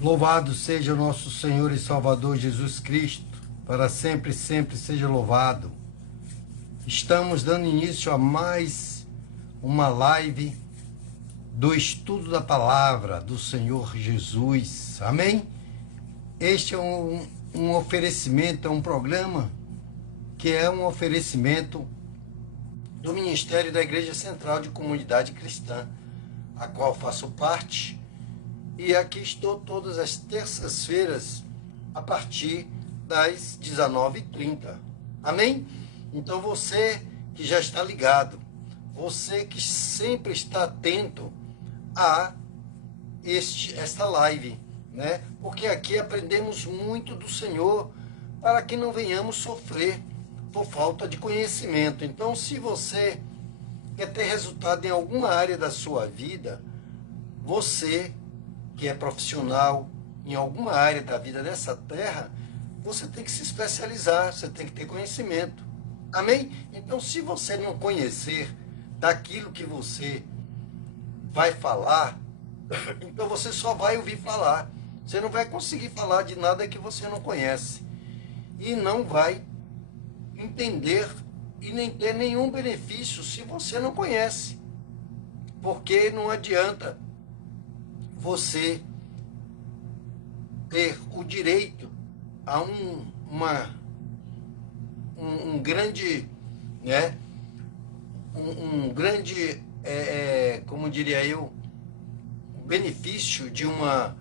Louvado seja o nosso Senhor e Salvador Jesus Cristo, para sempre, sempre seja louvado. Estamos dando início a mais uma live do estudo da palavra do Senhor Jesus. Amém? Este é um oferecimento, é um programa que é um oferecimento do Ministério da Igreja Central de Comunidade Cristã, a qual faço parte. E aqui estou todas as terças-feiras, a partir das 19h30. Amém? Então você que já está ligado, você que sempre está atento a esta live, né? Porque aqui aprendemos muito do Senhor para que não venhamos sofrer por falta de conhecimento. Então, se você quer ter resultado em alguma área da sua vida, você que é profissional em alguma área da vida dessa terra, você tem que se especializar, você tem que ter conhecimento. Amém? Então, se você não conhecer daquilo que você vai falar, então você só vai ouvir falar. Você não vai conseguir falar de nada que você não conhece. E não vai entender e nem ter nenhum benefício se você não conhece. Porque não adianta você ter o direito a um grande, né, um grande, como diria eu, benefício de uma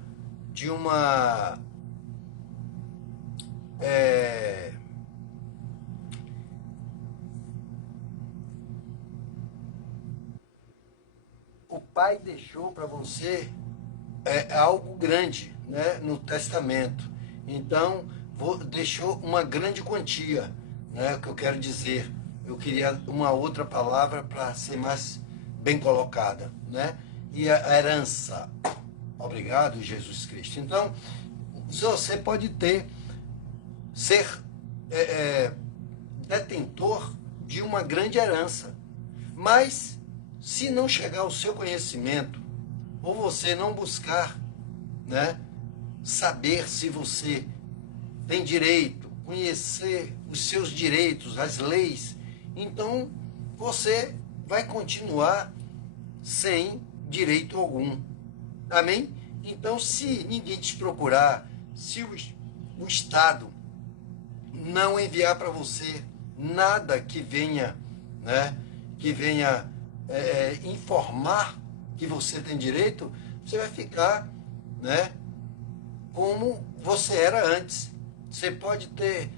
o Pai deixou para você algo grande, né, no testamento. Então, deixou uma grande quantia, né, o que eu quero dizer. Eu queria uma outra palavra para ser mais bem colocada, né? E a herança. Obrigado, Jesus Cristo. Então, você pode ser detentor de uma grande herança, mas se não chegar ao seu conhecimento, ou você não buscar, né, saber se você tem direito, conhecer os seus direitos, as leis, então você vai continuar sem direito algum. Amém? Então, se ninguém te procurar, se o Estado não enviar para você nada que venha, né, informar que você tem direito, você vai ficar, né, como você era antes. Você pode ter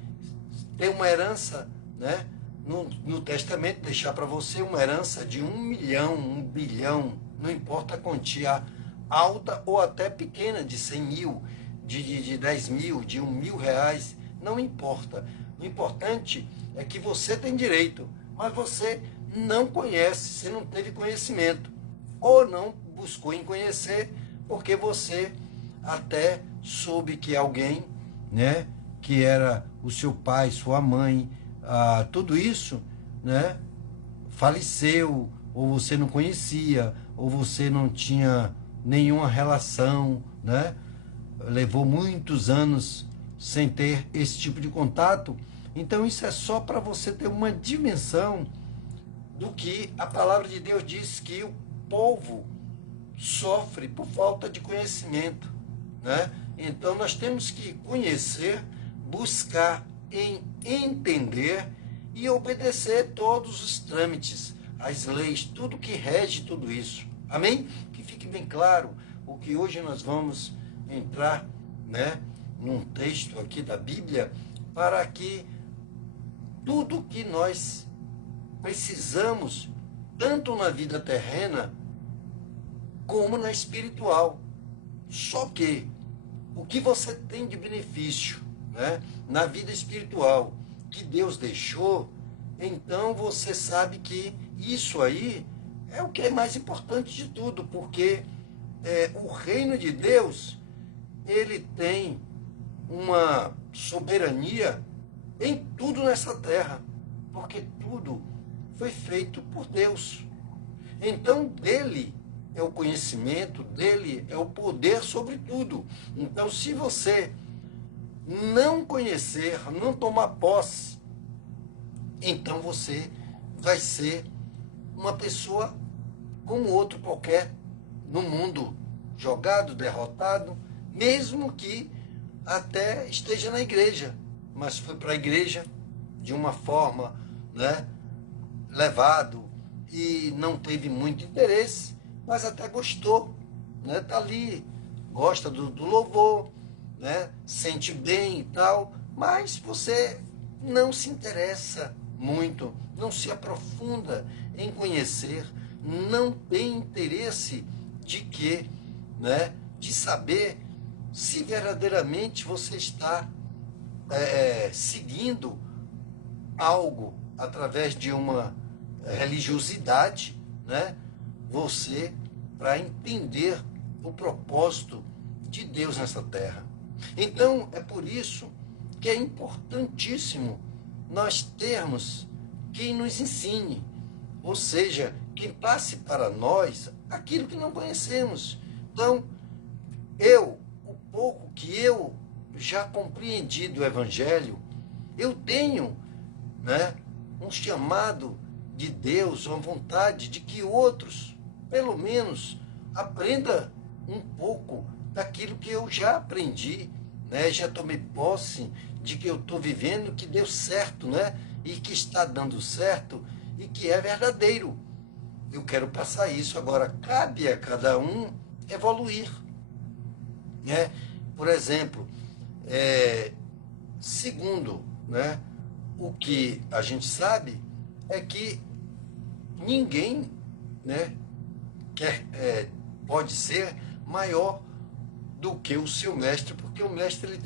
uma herança, né, no testamento, deixar para você uma herança de 1 milhão, 1 bilhão, não importa a quantia alta ou até pequena, de 100 mil, de 10 mil, de 1.000 reais, não importa. O importante é que você tem direito, mas você não conhece, você não teve conhecimento, ou não buscou em conhecer, porque você até soube que alguém, né, que era o seu pai, sua mãe, tudo isso, né, faleceu, ou você não conhecia, ou você não tinha nenhuma relação, né, levou muitos anos sem ter esse tipo de contato. Então isso é só para você ter uma dimensão do que a palavra de Deus diz, que o povo sofre por falta de conhecimento, né? Então nós temos que conhecer, buscar em entender e obedecer todos os trâmites, as leis, tudo que rege tudo isso. Amém? Que fique bem claro o que hoje nós vamos entrar, né, num texto aqui da Bíblia, para que tudo que nós precisamos, tanto na vida terrena como na espiritual. Só que o que você tem de benefício, né, na vida espiritual que Deus deixou, então você sabe que isso aí é o que é mais importante de tudo, porque o reino de Deus, ele tem uma soberania em tudo nessa terra, porque tudo foi feito por Deus. Então dele é o conhecimento, dele é o poder sobre tudo. Então, se você não conhecer, não tomar posse, então você vai ser uma pessoa como outro qualquer no mundo, jogado, derrotado, mesmo que até esteja na igreja, mas foi para a igreja de uma forma, né, levado e não teve muito interesse, mas até gostou, né, tá ali, gosta do louvor, né, sente bem e tal, mas você não se interessa muito, não se aprofunda em conhecer, não tem interesse de quê, né, de saber se verdadeiramente você está seguindo algo através de uma religiosidade, né, você para entender o propósito de Deus nessa terra. Então, é por isso que é importantíssimo nós termos quem nos ensine, ou seja, quem passe para nós aquilo que não conhecemos. Então, o pouco que eu já compreendi do Evangelho, eu tenho, né, um chamado de Deus, uma vontade de que outros, pelo menos, aprenda um pouco daquilo que eu já aprendi, né? Já tomei posse de que eu estou vivendo, que deu certo, né? E que está dando certo e que é verdadeiro. Eu quero passar isso. Agora, cabe a cada um evoluir, né? Por exemplo, segundo, né, o que a gente sabe é que ninguém, né, pode ser maior do que o seu mestre, porque o mestre ele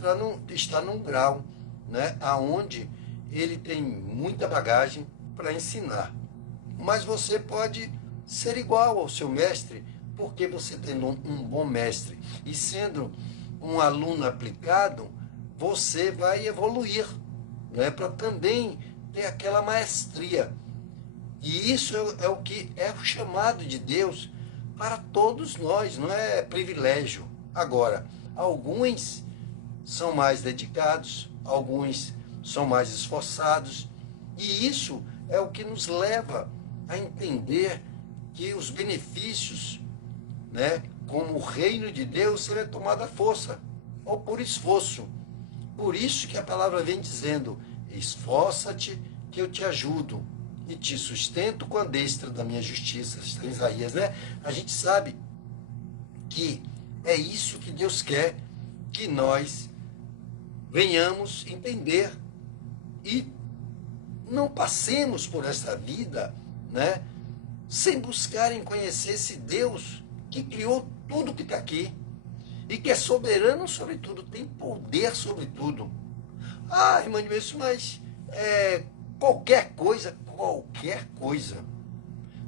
está num grau, né, aonde ele tem muita bagagem para ensinar. Mas você pode ser igual ao seu mestre, porque você tendo um bom mestre e sendo um aluno aplicado, você vai evoluir, né, para também ter aquela maestria. E isso é o que é o chamado de Deus para todos nós, não é privilégio. Agora, alguns são mais dedicados, alguns são mais esforçados, e isso é o que nos leva a entender que os benefícios, né, como o reino de Deus, será tomado à força, ou por esforço. Por isso que a palavra vem dizendo: esforça-te que eu te ajudo e te sustento com a destra da minha justiça. Está em Isaías, né? A gente sabe que é isso que Deus quer que nós venhamos entender e não passemos por essa vida, né, sem buscarem conhecer esse Deus que criou tudo que está aqui e que é soberano sobre tudo, tem poder sobre tudo. Ah, irmã Edmilson, mas qualquer coisa.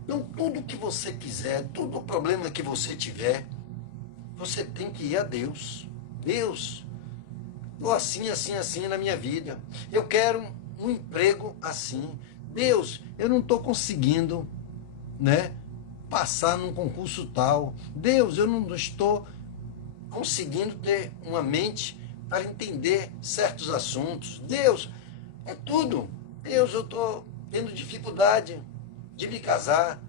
Então, tudo que você quiser, todo problema que você tiver, você tem que ir a Deus. Deus, eu assim na minha vida. Eu quero um emprego assim. Deus, eu não estou conseguindo, né, passar num concurso tal. Deus, eu não estou conseguindo ter uma mente para entender certos assuntos. Deus, é tudo. Deus, eu estou tendo dificuldade de me casar.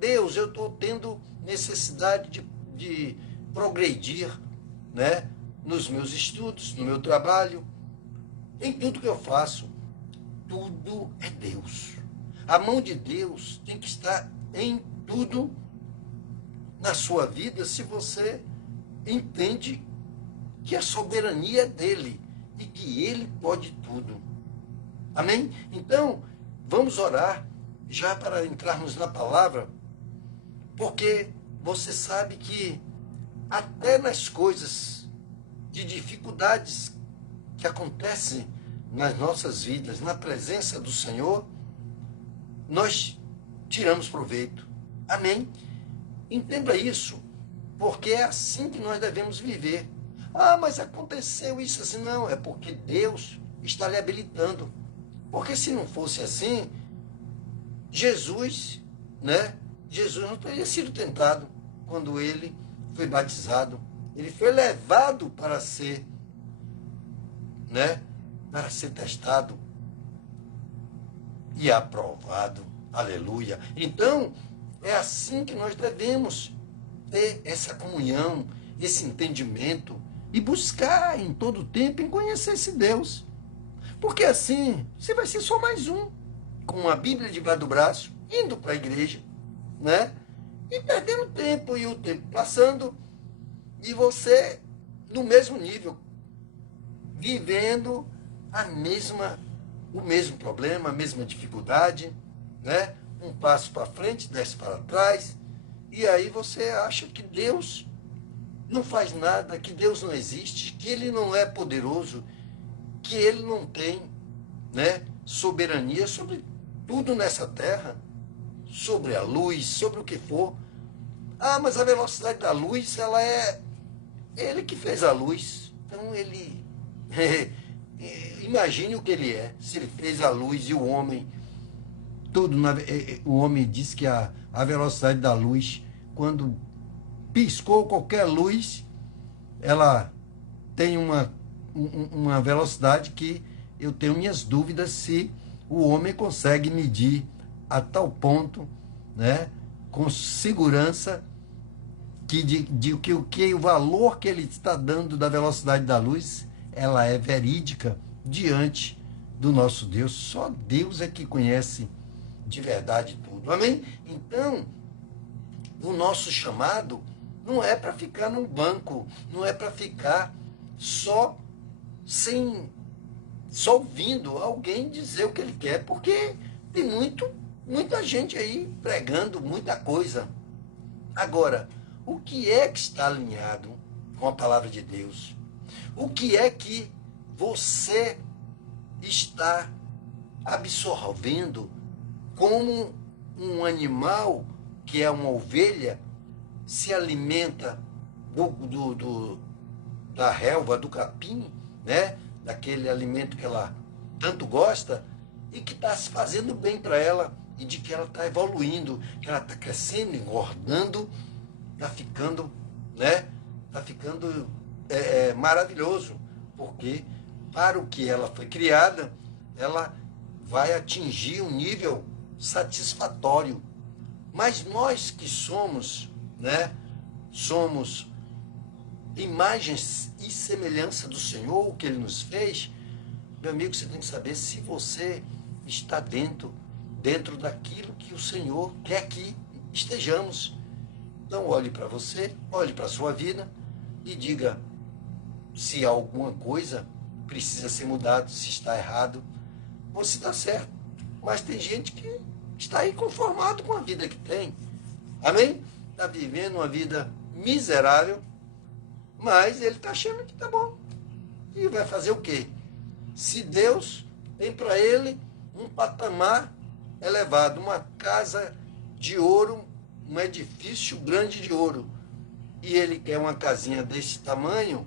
Deus, eu estou tendo necessidade de progredir, né, nos meus estudos, no meu trabalho, em tudo que eu faço. Tudo é Deus. A mão de Deus tem que estar em tudo na sua vida, se você entende que a soberania é dele e que ele pode tudo. Amém? Então, vamos orar já para entrarmos na palavra, porque você sabe que até nas coisas de dificuldades que acontecem nas nossas vidas, na presença do Senhor, nós tiramos proveito. Amém? Entenda isso, porque é assim que nós devemos viver. Ah, mas aconteceu isso assim. Não, é porque Deus está lhe habilitando. Porque se não fosse assim, Jesus, né? Jesus não teria sido tentado. quando ele foi batizado. Ele foi levado para ser, né, para ser testado e aprovado. Aleluia. Então, é assim que nós devemos ter essa comunhão, esse entendimento e buscar em todo o tempo em conhecer esse Deus. Porque assim, você vai ser só mais um, com a Bíblia debaixo do braço, indo para a igreja, né? E perdendo tempo, e o tempo passando, e você no mesmo nível, vivendo o mesmo problema, a mesma dificuldade, né? Um passo para frente, 10 para trás, e aí você acha que Deus não faz nada, que Deus não existe, que Ele não é poderoso, que Ele não tem, né, soberania sobre tudo nessa terra, sobre a luz, sobre o que for. Ah, mas a velocidade da luz, ela é Ele que fez a luz. Então Ele imagine o que Ele é. Se Ele fez a luz e o homem, o homem diz que a velocidade da luz, quando piscou qualquer luz, ela tem uma velocidade que eu tenho minhas dúvidas se o homem consegue medir a tal ponto, né, com segurança, que o valor que ele está dando da velocidade da luz, ela é verídica diante do nosso Deus. Só Deus é que conhece de verdade tudo. Amém? Então, o nosso chamado não é para ficar no banco, não é para ficar só ouvindo alguém dizer o que ele quer, porque tem muita gente aí pregando muita coisa. Agora, o que é que está alinhado com a palavra de Deus? O que é que você está absorvendo como um animal, que é uma ovelha, se alimenta da relva, do capim, né? Daquele alimento que ela tanto gosta e que está se fazendo bem para ela, e de que ela está evoluindo, que ela está crescendo, engordando, está ficando, né? Está ficando maravilhoso, porque para o que ela foi criada, ela vai atingir um nível satisfatório. Mas nós que somos, né? Somos imagens e semelhança do Senhor, o que Ele nos fez. Meu amigo, você tem que saber se você está dentro daquilo que o Senhor quer que estejamos. Então olhe para você, olhe para a sua vida e diga se alguma coisa precisa ser mudado, se está errado ou se está certo. Mas tem gente que está aí conformado com a vida que tem. Amém? Está vivendo uma vida miserável, mas ele está achando que está bom. E vai fazer o quê? Se Deus tem para ele um patamar elevado, uma casa de ouro, um edifício grande de ouro, e ele quer uma casinha desse tamanho,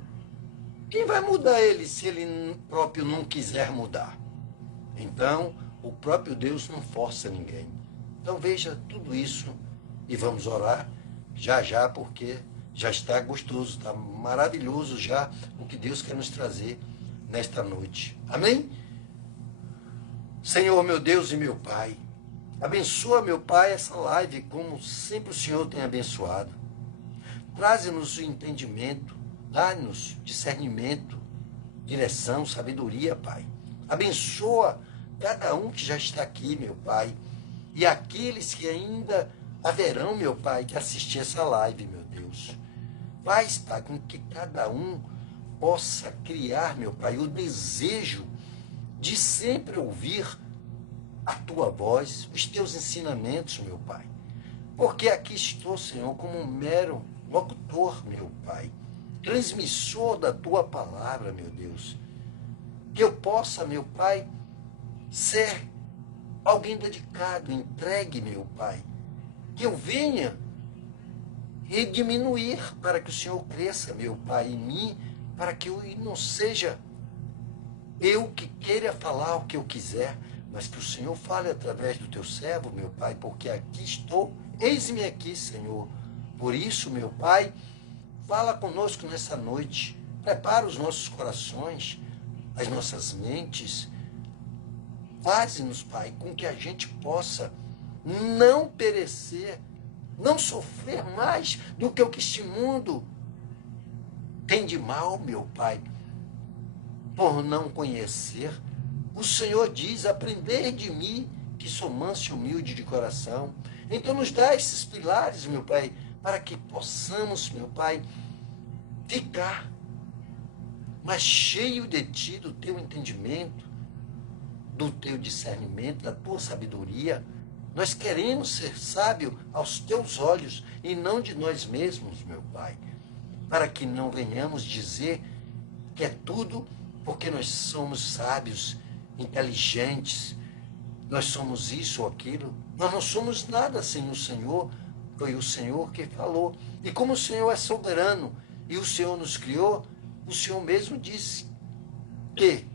quem vai mudar ele se ele próprio não quiser mudar? Então, o próprio Deus não força ninguém. Então veja tudo isso e vamos orar já, porque já está gostoso, está maravilhoso já o que Deus quer nos trazer nesta noite. Amém? Senhor, meu Deus e meu Pai, abençoa, meu Pai, essa live como sempre o Senhor tem abençoado. Traze-nos o entendimento, dá-nos discernimento, direção, sabedoria, Pai. Abençoa cada um que já está aqui, meu Pai, e aqueles que ainda haverão, meu Pai, de assistir essa live, meu Deus. Faz, Pai, com que cada um possa criar, meu Pai, o desejo de sempre ouvir a Tua voz, os Teus ensinamentos, meu Pai. Porque aqui estou, Senhor, como um mero locutor, meu Pai, transmissor da Tua palavra, meu Deus. Que eu possa, meu Pai, ser alguém dedicado, entregue, meu Pai. Que eu venha e diminuir para que o Senhor cresça, meu Pai, em mim, para que eu não seja eu que queira falar o que eu quiser, mas que o Senhor fale através do Teu servo, meu Pai, porque aqui estou, eis-me aqui, Senhor, Por isso, meu Pai, fala conosco nessa noite. Prepara os nossos corações, as nossas mentes. Faze-nos, Pai, com que a gente possa não perecer, não sofrer mais do que o que este mundo tem de mal, meu Pai, por não conhecer. O Senhor diz: aprendei de mim, que sou manso e humilde de coração. Então nos dá esses pilares, meu Pai, para que possamos, meu Pai, ficar mais cheio de Ti, do Teu entendimento, do Teu discernimento, da Tua sabedoria. Nós queremos ser sábios aos Teus olhos e não de nós mesmos, meu Pai, para que não venhamos dizer que é tudo porque nós somos sábios, inteligentes, nós somos isso ou aquilo. Nós não somos nada sem o Senhor. Foi o Senhor que falou. E como o Senhor é soberano e o Senhor nos criou, o Senhor mesmo disse que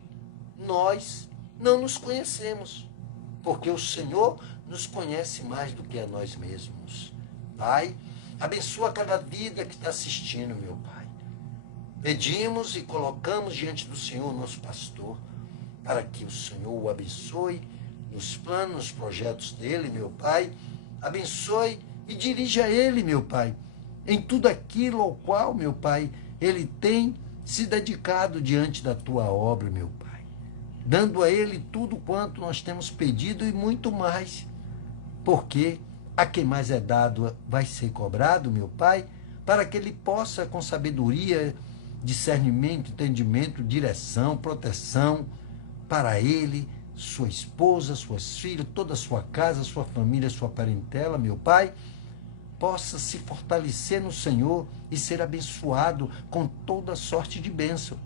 nós não nos conhecemos, porque o Senhor nos conhece mais do que a nós mesmos. Pai, abençoa cada vida que está assistindo, meu Pai. Pedimos e colocamos diante do Senhor, nosso pastor, para que o Senhor o abençoe nos planos, nos projetos dele, meu Pai. Abençoe e dirija ele, meu Pai, em tudo aquilo ao qual, meu Pai, ele tem se dedicado diante da tua obra, meu Pai, dando a ele tudo quanto nós temos pedido e muito mais, porque a quem mais é dado vai ser cobrado, meu Pai, para que ele possa, com sabedoria, discernimento, entendimento, direção, proteção, para ele, sua esposa, suas filhas, toda a sua casa, sua família, sua parentela, meu Pai, possa se fortalecer no Senhor e ser abençoado com toda sorte de bênção,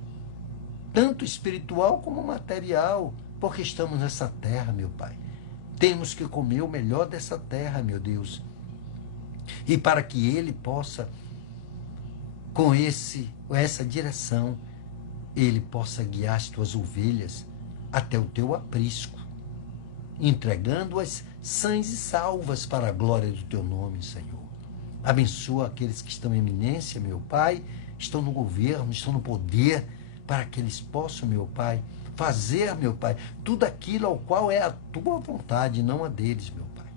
tanto espiritual como material, porque estamos nessa terra, meu Pai. Temos que comer o melhor dessa terra, meu Deus. E para que ele possa, com essa direção, ele possa guiar as tuas ovelhas até o teu aprisco, entregando-as sãs e salvas para a glória do teu nome, Senhor. Abençoa aqueles que estão em eminência, meu Pai, estão no governo, estão no poder, para que eles possam, meu Pai, fazer, meu Pai, tudo aquilo ao qual é a tua vontade, não a deles, meu Pai.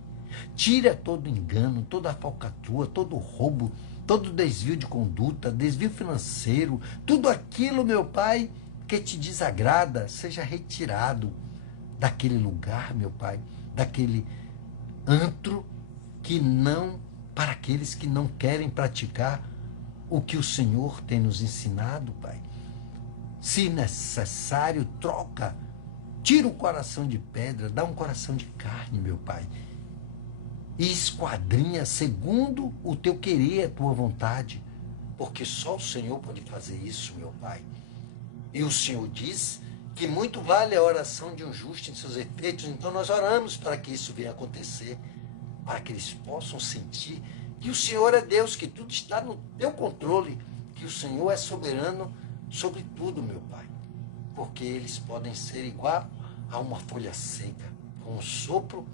Tira todo engano, toda a falcatrua, todo roubo, todo desvio de conduta, desvio financeiro, tudo aquilo, meu Pai, que te desagrada, seja retirado daquele lugar, meu Pai, daquele antro que não, para aqueles que não querem praticar o que o Senhor tem nos ensinado, Pai. Se necessário, troca, tira o coração de pedra, dá um coração de carne, meu Pai, e esquadrinha segundo o teu querer, a tua vontade, porque só o Senhor pode fazer isso, meu Pai. E o Senhor diz que muito vale a oração de um justo em seus efeitos, então nós oramos para que isso venha acontecer, para que eles possam sentir que o Senhor é Deus, que tudo está no teu controle, que o Senhor é soberano sobre tudo, meu Pai, porque eles podem ser igual a uma folha seca, com um sopro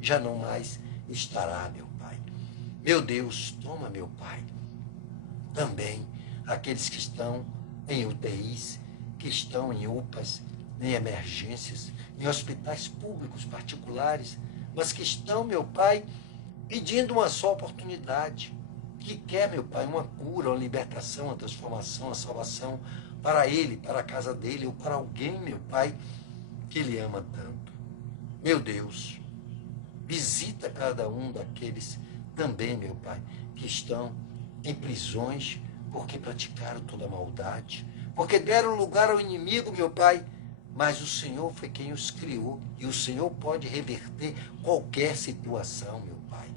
já não mais estará, meu Pai. Meu Deus, toma, meu Pai, também aqueles que estão em UTIs, que estão em UPAs, em emergências, em hospitais públicos, particulares, mas que estão, meu Pai, pedindo uma só oportunidade, que quer, meu Pai, uma cura, uma libertação, uma transformação, uma salvação para ele, para a casa dele, ou para alguém, meu Pai, que ele ama tanto. Meu Deus, visita cada um daqueles também, meu Pai, que estão em prisões porque praticaram toda a maldade, porque deram lugar ao inimigo, meu Pai, mas o Senhor foi quem os criou, e o Senhor pode reverter qualquer situação, meu Pai.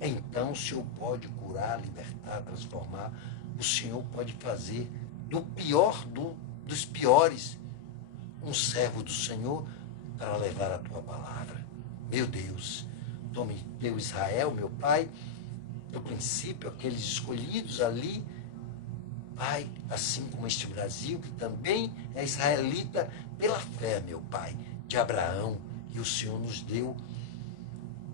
Então o Senhor pode curar, libertar, transformar. O Senhor pode fazer do pior dos piores um servo do Senhor para levar a tua palavra. Meu Deus, tome teu Israel, meu Pai, no princípio, aqueles escolhidos ali, Pai, assim como este Brasil, que também é israelita pela fé, meu Pai, de Abraão, e o Senhor nos deu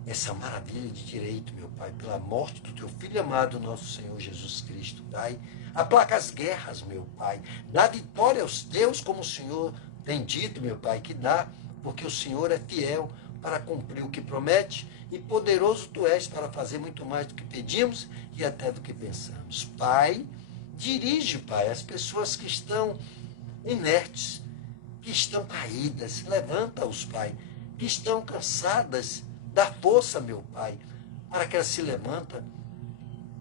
essa maravilha de direito, meu Pai, pela morte do teu Filho amado, nosso Senhor Jesus Cristo, Pai. Aplaca as guerras, meu Pai. Dá vitória aos teus, como o Senhor tem dito, meu Pai, que dá, porque o Senhor é fiel para cumprir o que promete, e poderoso tu és para fazer muito mais do que pedimos e até do que pensamos. Pai, dirige, Pai, as pessoas que estão inertes, que estão caídas, levanta-os, Pai, que estão cansadas, dá força, meu Pai, para que elas se levantem.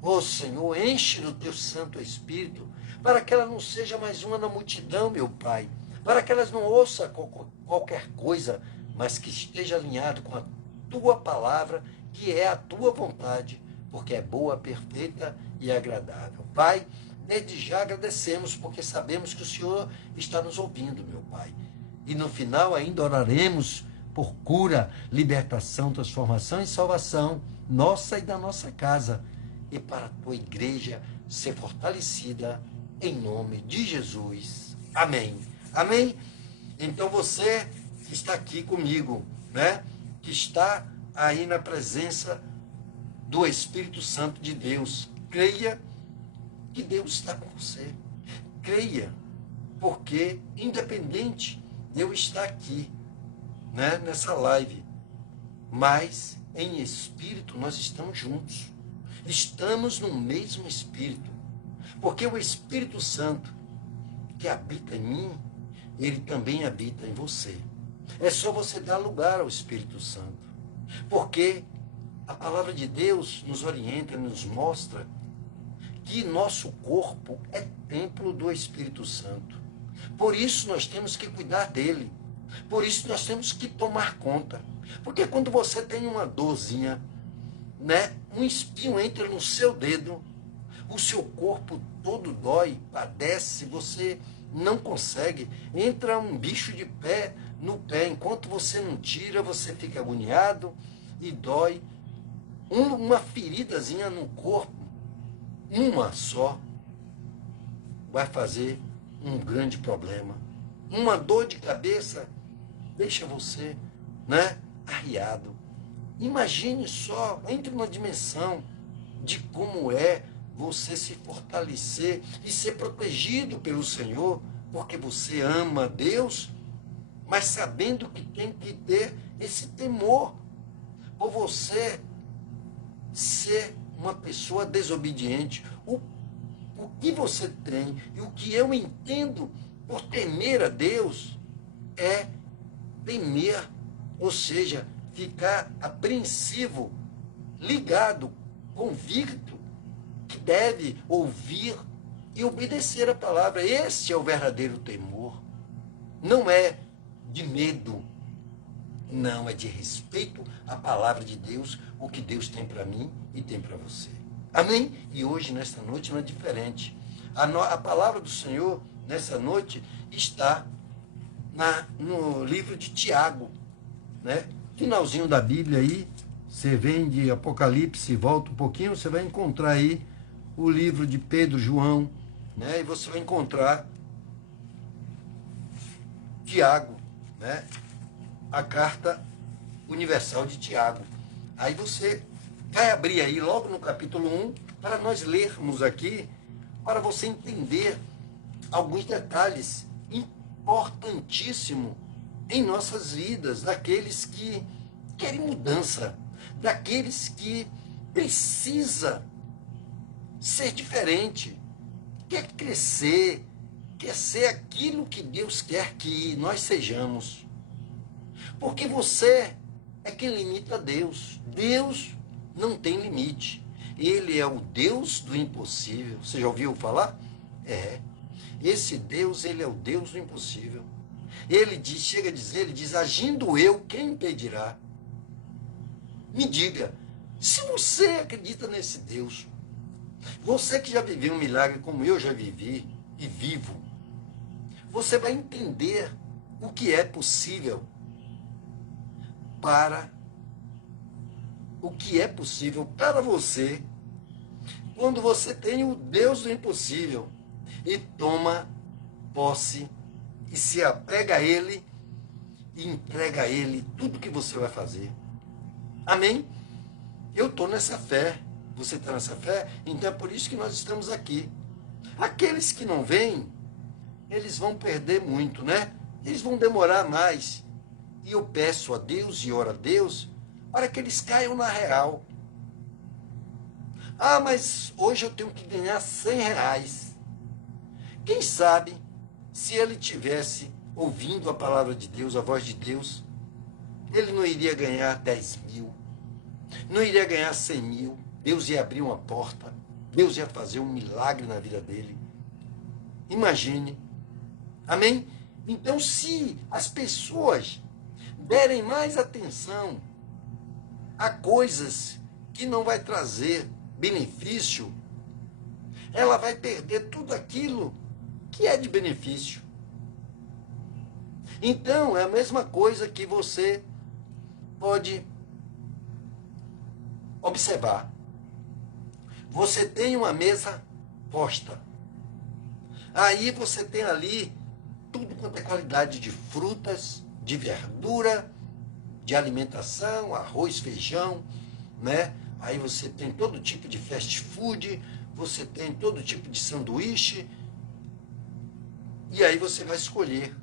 Ó Senhor, enche do teu Santo Espírito, para que ela não seja mais uma na multidão, meu Pai, para que elas não ouçam qualquer coisa, mas que esteja alinhado com a tua palavra, que é a tua vontade, porque é boa, perfeita e agradável. Pai, desde já agradecemos, porque sabemos que o Senhor está nos ouvindo, meu Pai. E no final ainda oraremos por cura, libertação, transformação e salvação, nossa e da nossa casa, e para a tua igreja ser fortalecida, em nome de Jesus. Amém. Amém? Então você que está aqui comigo, né? Que está aí na presença do Espírito Santo de Deus, creia que Deus está com você. Creia, porque independente de eu estar aqui, né, nessa live, mas em espírito nós estamos juntos. Estamos no mesmo Espírito, porque o Espírito Santo que habita em mim, ele também habita em você. É só você dar lugar ao Espírito Santo, porque a palavra de Deus nos orienta, nos mostra que nosso corpo é templo do Espírito Santo. Por isso nós temos que cuidar dele, por isso nós temos que tomar conta, porque quando você tem uma dorzinha, né, um espinho entra no seu dedo, o seu corpo todo dói, padece, você não consegue, entra um bicho de pé no pé, enquanto você não tira, você fica agoniado e dói. Uma feridazinha no corpo, uma só, vai fazer um grande problema. Uma dor de cabeça deixa você, né, arriado. Imagine só, entre numa dimensão de como é você se fortalecer e ser protegido pelo Senhor, porque você ama Deus, mas sabendo que tem que ter esse temor por você ser uma pessoa desobediente. O que você tem e o que eu entendo por temer a Deus é temer, ou seja, ficar apreensivo, ligado, convicto, que deve ouvir e obedecer a palavra. Esse é o verdadeiro temor. Não é de medo, não, é de respeito à palavra de Deus, o que Deus tem para mim e tem para você. Amém? E hoje, nesta noite, não é diferente. A palavra do Senhor, nessa noite, está no livro de Tiago, né? Finalzinho da Bíblia aí, você vem de Apocalipse, volta um pouquinho, você vai encontrar aí o livro de Pedro, João, né? E você vai encontrar Tiago, né? A carta universal de Tiago. Aí você vai abrir aí logo no capítulo 1, para nós lermos aqui, para você entender alguns detalhes importantíssimos em nossas vidas, daqueles que querem mudança, daqueles que precisa ser diferente, quer crescer, quer ser aquilo que Deus quer que nós sejamos. Porque você é quem limita Deus. Deus não tem limite. Ele é o Deus do impossível. Você já ouviu falar? É. Esse Deus, ele é o Deus do impossível. Ele diz, chega a dizer, ele diz, agindo eu, quem impedirá? Me diga, se você acredita nesse Deus, você que já viveu um milagre como eu já vivi e vivo, você vai entender o que é possível para você quando você tem o Deus do impossível e toma posse e se apega a Ele e entrega a Ele tudo que você vai fazer. Amém? Eu estou nessa fé. Você está nessa fé? Então é por isso que nós estamos aqui. Aqueles que não vêm, eles vão perder muito, né? Eles vão demorar mais. E eu peço a Deus e oro a Deus para que eles caiam na real. Ah, mas hoje eu tenho que ganhar R$ 100. Quem sabe, se ele tivesse ouvindo a palavra de Deus, a voz de Deus, ele não iria ganhar 10.000, não iria ganhar 100.000. Deus ia abrir uma porta, Deus ia fazer um milagre na vida dele. Imagine. Amém? Então, se as pessoas derem mais atenção a coisas que não vai trazer benefício, ela vai perder tudo aquilo que é de benefício. Então, é a mesma coisa que você pode observar. Você tem uma mesa posta. Aí você tem ali tudo quanto é qualidade de frutas, de verdura, de alimentação, arroz, feijão, né? Aí você tem todo tipo de fast food, você tem todo tipo de sanduíche. E aí você vai escolher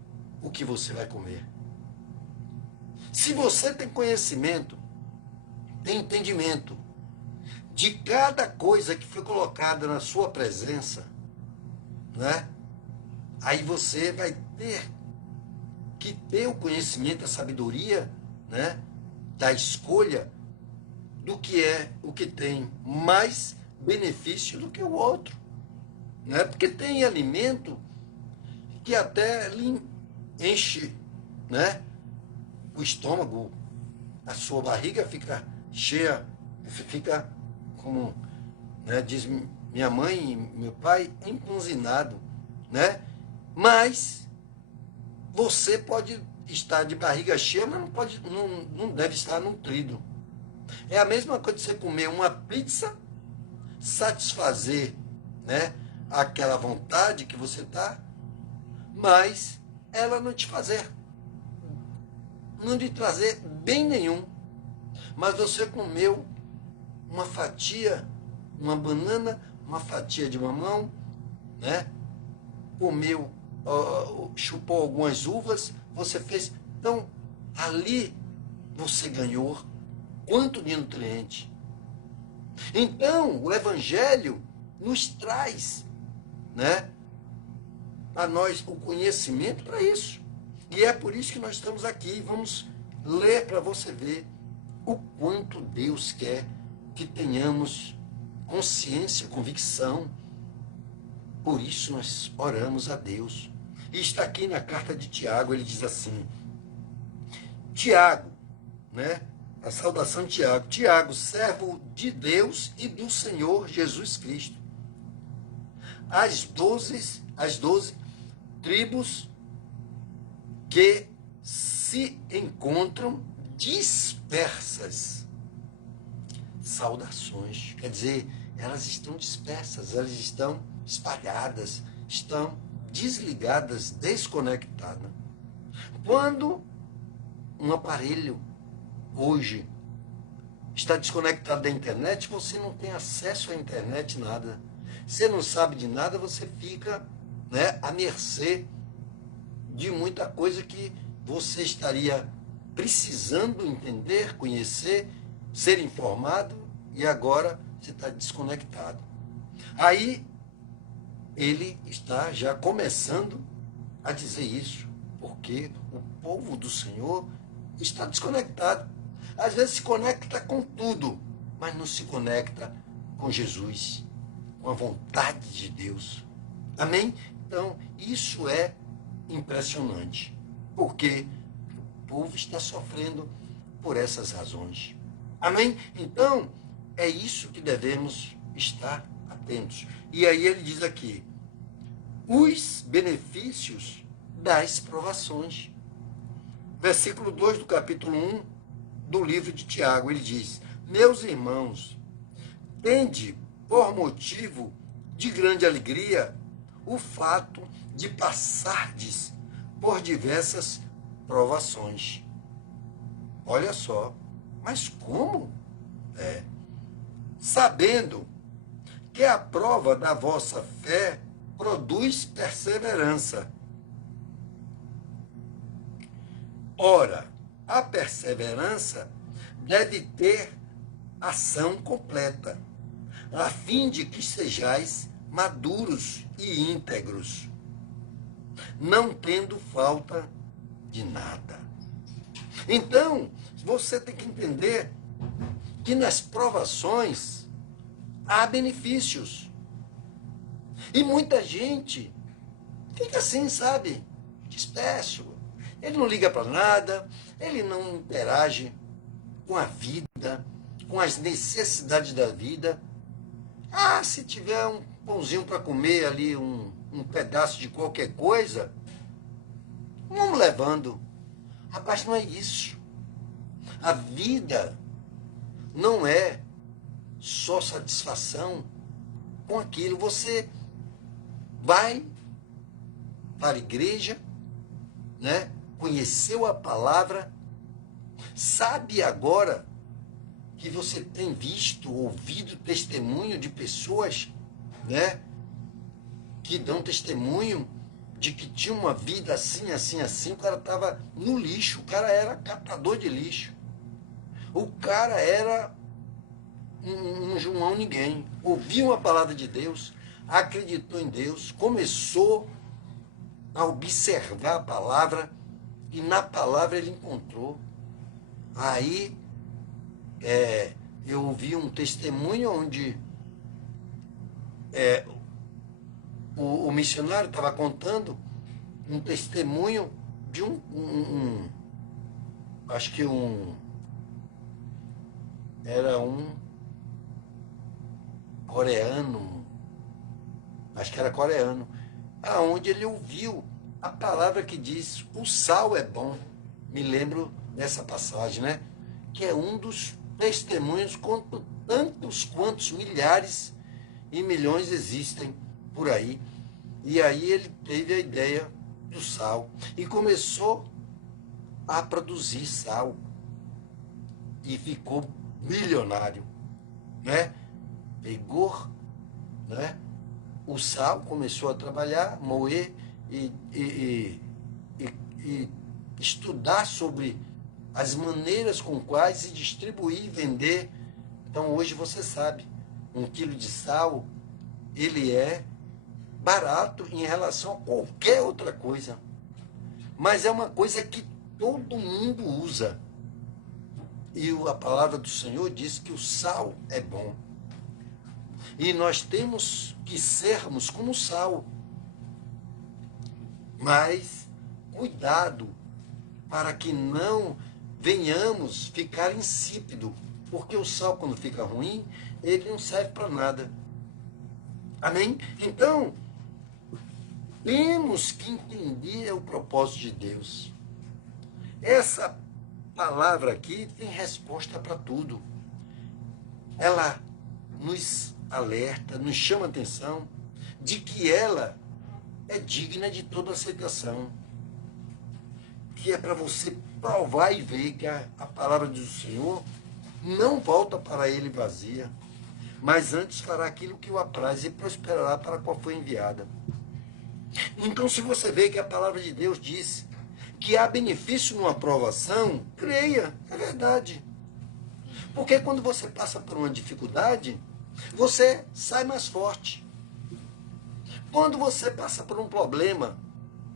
o que você vai comer. Se você tem conhecimento, tem entendimento de cada coisa que foi colocada na sua presença, né? Aí você vai ter que ter o conhecimento, a sabedoria, né, da escolha do que é o que tem mais benefício do que o outro, né? Porque tem alimento que até lhe enche, né, o estômago, a sua barriga fica cheia, fica como, né, diz minha mãe e meu pai, empanzinado, né? Mas você pode estar de barriga cheia, mas não deve estar nutrido. É a mesma coisa de você comer uma pizza, satisfazer, né, aquela vontade que você está, mas ela não te trazer bem nenhum. Mas você comeu uma fatia, uma banana, uma fatia de mamão, né? Comeu, chupou algumas uvas, você fez. Então, ali você ganhou quanto de nutriente. Então, o Evangelho nos traz, né, a nós o conhecimento para isso. E é por isso que nós estamos aqui. Vamos ler para você ver o quanto Deus quer que tenhamos consciência, convicção. Por isso nós oramos a Deus. E está aqui na carta de Tiago, ele diz assim, Tiago, né? A saudação de Tiago. Tiago, servo de Deus e do Senhor Jesus Cristo. As 12 tribos que se encontram dispersas. Saudações. Quer dizer, elas estão dispersas, elas estão espalhadas, estão desligadas, desconectadas. Quando um aparelho hoje está desconectado da internet, você não tem acesso à internet, nada. Você não sabe de nada, você fica, né, à mercê de muita coisa que você estaria precisando entender, conhecer, ser informado, e agora você está desconectado. Aí ele está já começando a dizer isso, porque o povo do Senhor está desconectado. Às vezes se conecta com tudo, mas não se conecta com Jesus, com a vontade de Deus. Amém? Então, isso é impressionante, porque o povo está sofrendo por essas razões. Amém? Então, é isso que devemos estar atentos. E aí ele diz aqui, os benefícios das provações. Versículo 2 do capítulo 1 do livro de Tiago, ele diz, meus irmãos, tende por motivo de grande alegria o fato de passardes por diversas provações. Olha só, Mas como? Sabendo que a prova da vossa fé produz perseverança. Ora, a perseverança deve ter ação completa, a fim de que sejais maduros e íntegros, não tendo falta de nada. Então, você tem que entender que nas provações há benefícios. E muita gente fica assim, sabe? Disperso. Ele não liga para nada, ele não interage com a vida, com as necessidades da vida. Ah, se tiver um pãozinho para comer ali, um pedaço de qualquer coisa, vamos levando. Rapaz, não é isso. A vida não é só satisfação com aquilo. Você vai para a igreja, né? Conheceu a palavra, sabe agora que você tem visto, ouvido testemunho de pessoas, né? Que dão testemunho de que tinha uma vida assim, assim, assim. O cara estava no lixo, o cara era catador de lixo. O cara era um João ninguém. Ouviu a palavra de Deus, acreditou em Deus, começou a observar a palavra e na palavra ele encontrou. Aí eu ouvi um testemunho onde o missionário estava contando um testemunho de acho que era um coreano, acho que era coreano, aonde ele ouviu a palavra que diz: o sal é bom. Me lembro dessa passagem, né? Que é um dos testemunhos quanto tantos quantos milhares e milhões existem por aí. E aí ele teve a ideia do sal e começou a produzir sal e ficou milionário, né? Pegou, né? O sal, começou a trabalhar, moer e estudar sobre as maneiras com quais se distribuir e vender. Então hoje você sabe, 1 quilo de sal, ele é barato em relação a qualquer outra coisa. Mas é uma coisa que todo mundo usa. E a palavra do Senhor diz que o sal é bom. E nós temos que sermos como sal. Mas cuidado para que não venhamos ficar insípido. Porque o sal, quando fica ruim, ele não serve para nada. Amém? Então, temos que entender o propósito de Deus. Essa palavra aqui tem resposta para tudo. Ela nos alerta, nos chama a atenção de que ela é digna de toda aceitação. Que é para você provar e ver que a palavra do Senhor não volta para ele vazia, mas antes fará aquilo que o apraz e prosperará para qual foi enviada. Então, se você vê que a palavra de Deus diz que há benefício numa provação, creia, é verdade. Porque quando você passa por uma dificuldade, você sai mais forte. Quando você passa por um problema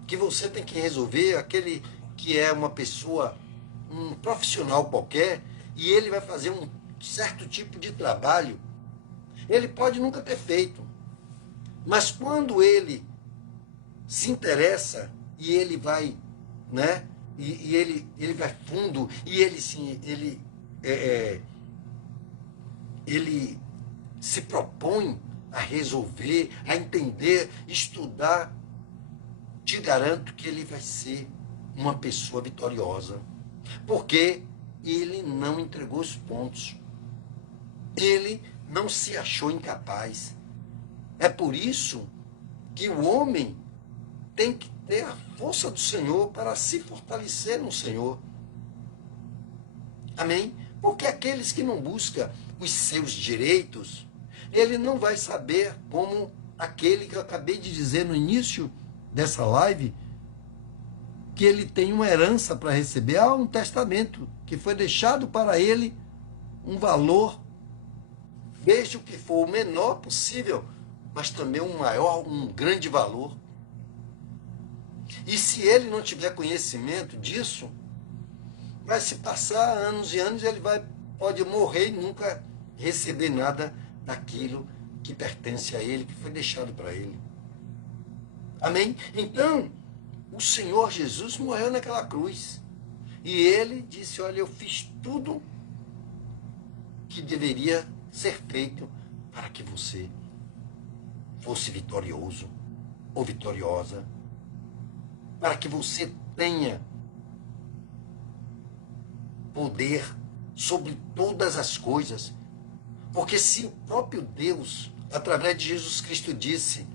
que você tem que resolver, aquele que é uma pessoa, um profissional qualquer, e ele vai fazer um certo tipo de trabalho, ele pode nunca ter feito. Mas quando ele se interessa e ele vai, né? E ele vai fundo e ele se propõe a resolver, a entender, estudar, te garanto que ele vai ser uma pessoa vitoriosa. Porque ele não entregou os pontos. Ele não se achou incapaz. É por isso que o homem tem que ter a força do Senhor para se fortalecer no Senhor. Amém? Porque aqueles que não buscam os seus direitos, ele não vai saber como aquele que eu acabei de dizer no início dessa live, que ele tem uma herança para receber. Há um testamento que foi deixado para ele, um valor, desde o que for o menor possível, mas também um maior, um grande valor. E se ele não tiver conhecimento disso, vai se passar anos e anos, ele pode morrer e nunca receber nada daquilo que pertence a ele, que foi deixado para ele. Amém? Então, o Senhor Jesus morreu naquela cruz. E ele disse, olha, eu fiz tudo que deveria ser feito para que você fosse vitorioso ou vitoriosa, para que você tenha poder sobre todas as coisas. Porque se o próprio Deus, através de Jesus Cristo, disse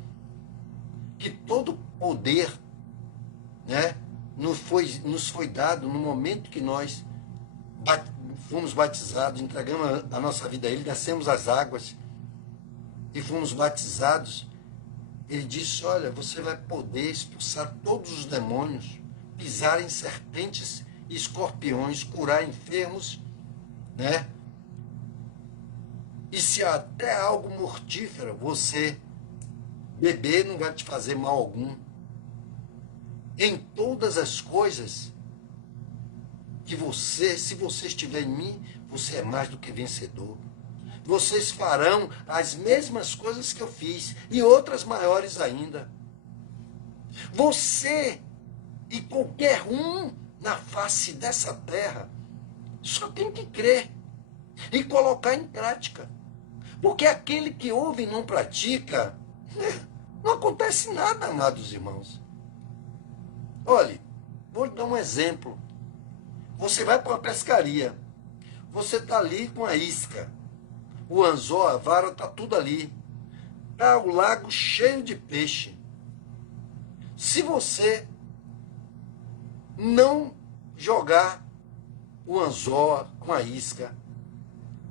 que todo poder, né, nos foi dado no momento que nós fomos batizados, entregamos a nossa vida a Ele, descemos as águas e fomos batizados, Ele disse, olha, você vai poder expulsar todos os demônios, pisar em serpentes e escorpiões, curar enfermos, né? E se até algo mortífero você beber, não vai te fazer mal algum. Em todas as coisas que você, se você estiver em mim, você é mais do que vencedor. Vocês farão as mesmas coisas que eu fiz e outras maiores ainda. Você e qualquer um na face dessa terra só tem que crer e colocar em prática. Porque aquele que ouve e não pratica, não acontece nada, amados irmãos. Olhe, vou lhe dar um exemplo. Você vai para uma pescaria, você está ali com a isca, o anzol, a vara, está tudo ali. Está o lago cheio de peixe. Se você não jogar o anzol com a isca,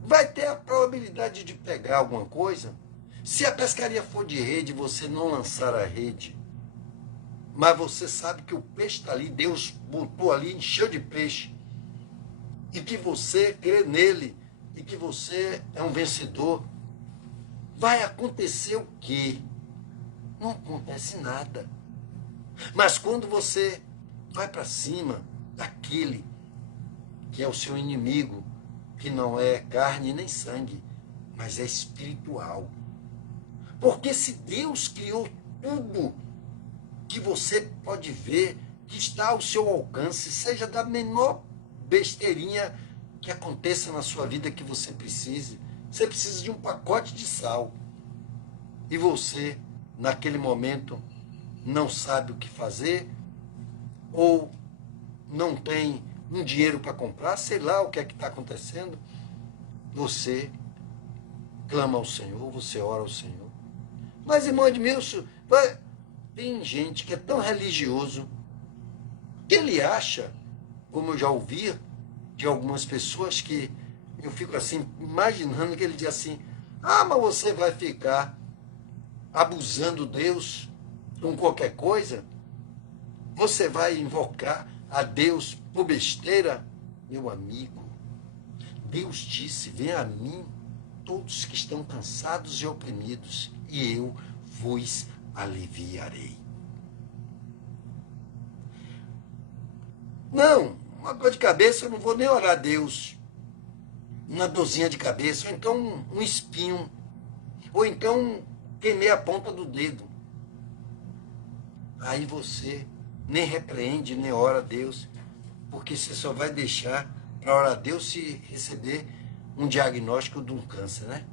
vai ter a probabilidade de pegar alguma coisa? Se a pescaria for de rede, você não lançar a rede, mas você sabe que o peixe está ali, Deus botou ali, encheu de peixe, e que você crê nele, e que você é um vencedor, vai acontecer o quê? Não acontece nada. Mas quando você vai para cima daquele que é o seu inimigo, que não é carne nem sangue, mas é espiritual. Porque se Deus criou tudo que você pode ver, que está ao seu alcance, seja da menor besteirinha que aconteça na sua vida que você precise. Você precisa de um pacote de sal. E você, naquele momento, não sabe o que fazer, ou não tem um dinheiro para comprar, sei lá o que é que está acontecendo. Você clama ao Senhor, você ora ao Senhor. Mas, irmão Edmilson, tem gente que é tão religioso que ele acha, como eu já ouvi de algumas pessoas, que eu fico assim, imaginando que ele diz assim, mas você vai ficar abusando Deus com qualquer coisa? Você vai invocar a Deus por besteira? Meu amigo, Deus disse, venha a mim todos que estão cansados e oprimidos, e eu vos aliviarei. Não, uma dor de cabeça eu não vou nem orar a Deus. Uma dorzinha de cabeça, ou então um espinho, ou então queimei a ponta do dedo. Aí você nem repreende, nem ora a Deus, porque você só vai deixar para orar a Deus se receber um diagnóstico de um câncer, né?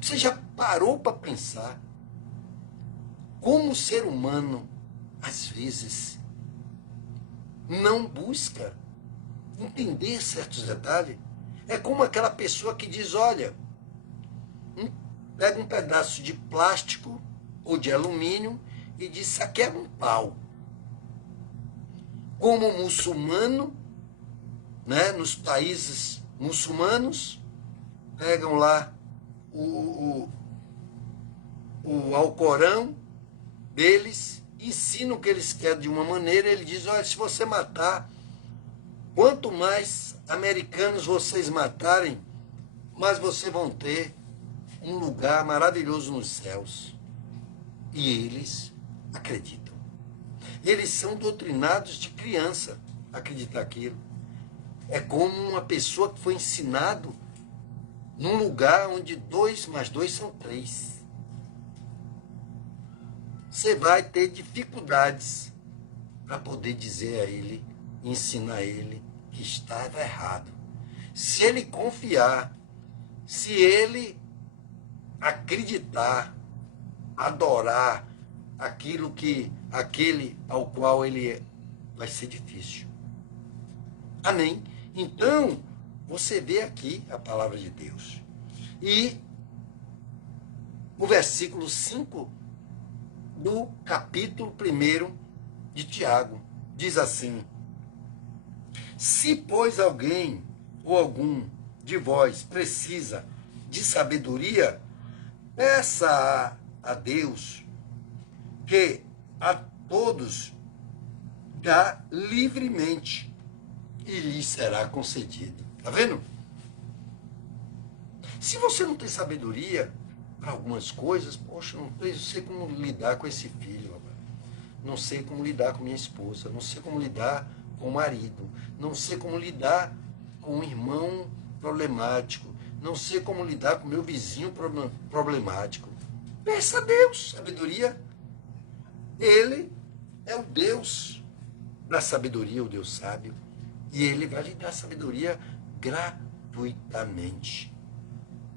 Você já parou para pensar como o ser humano, às vezes, não busca entender certos detalhes? É como aquela pessoa que diz, olha, pega um pedaço de plástico ou de alumínio e diz, isso aqui é um pau. Como muçulmano, né, nos países muçulmanos, pegam lá o Alcorão deles, ensinam o que eles querem de uma maneira, ele diz, olha, se você matar, quanto mais americanos vocês matarem, mais vocês vão ter um lugar maravilhoso nos céus. E eles acreditam. Eles são doutrinados de criança a acreditar aquilo. É como uma pessoa que foi ensinado num lugar onde 2 mais 2 são 3. Você vai ter dificuldades para poder dizer a ele, ensinar a ele que estava errado. Se ele confiar, se ele acreditar, adorar aquele ao qual ele é, vai ser difícil. Amém? Então, você vê aqui a palavra de Deus. E o versículo 5 do capítulo 1 de Tiago diz assim: se, pois, alguém ou algum de vós precisa de sabedoria, peça a Deus, que a todos dá livremente, e lhe será concedido. Está vendo? Se você não tem sabedoria para algumas coisas, poxa, não sei como lidar com esse filho, rapaz. Não sei como lidar com minha esposa, não sei como lidar com o marido, não sei como lidar com um irmão problemático, não sei como lidar com meu vizinho problemático. Peça a Deus sabedoria. Ele é o Deus da sabedoria, o Deus sábio. E ele vai lhe dar sabedoria gratuitamente.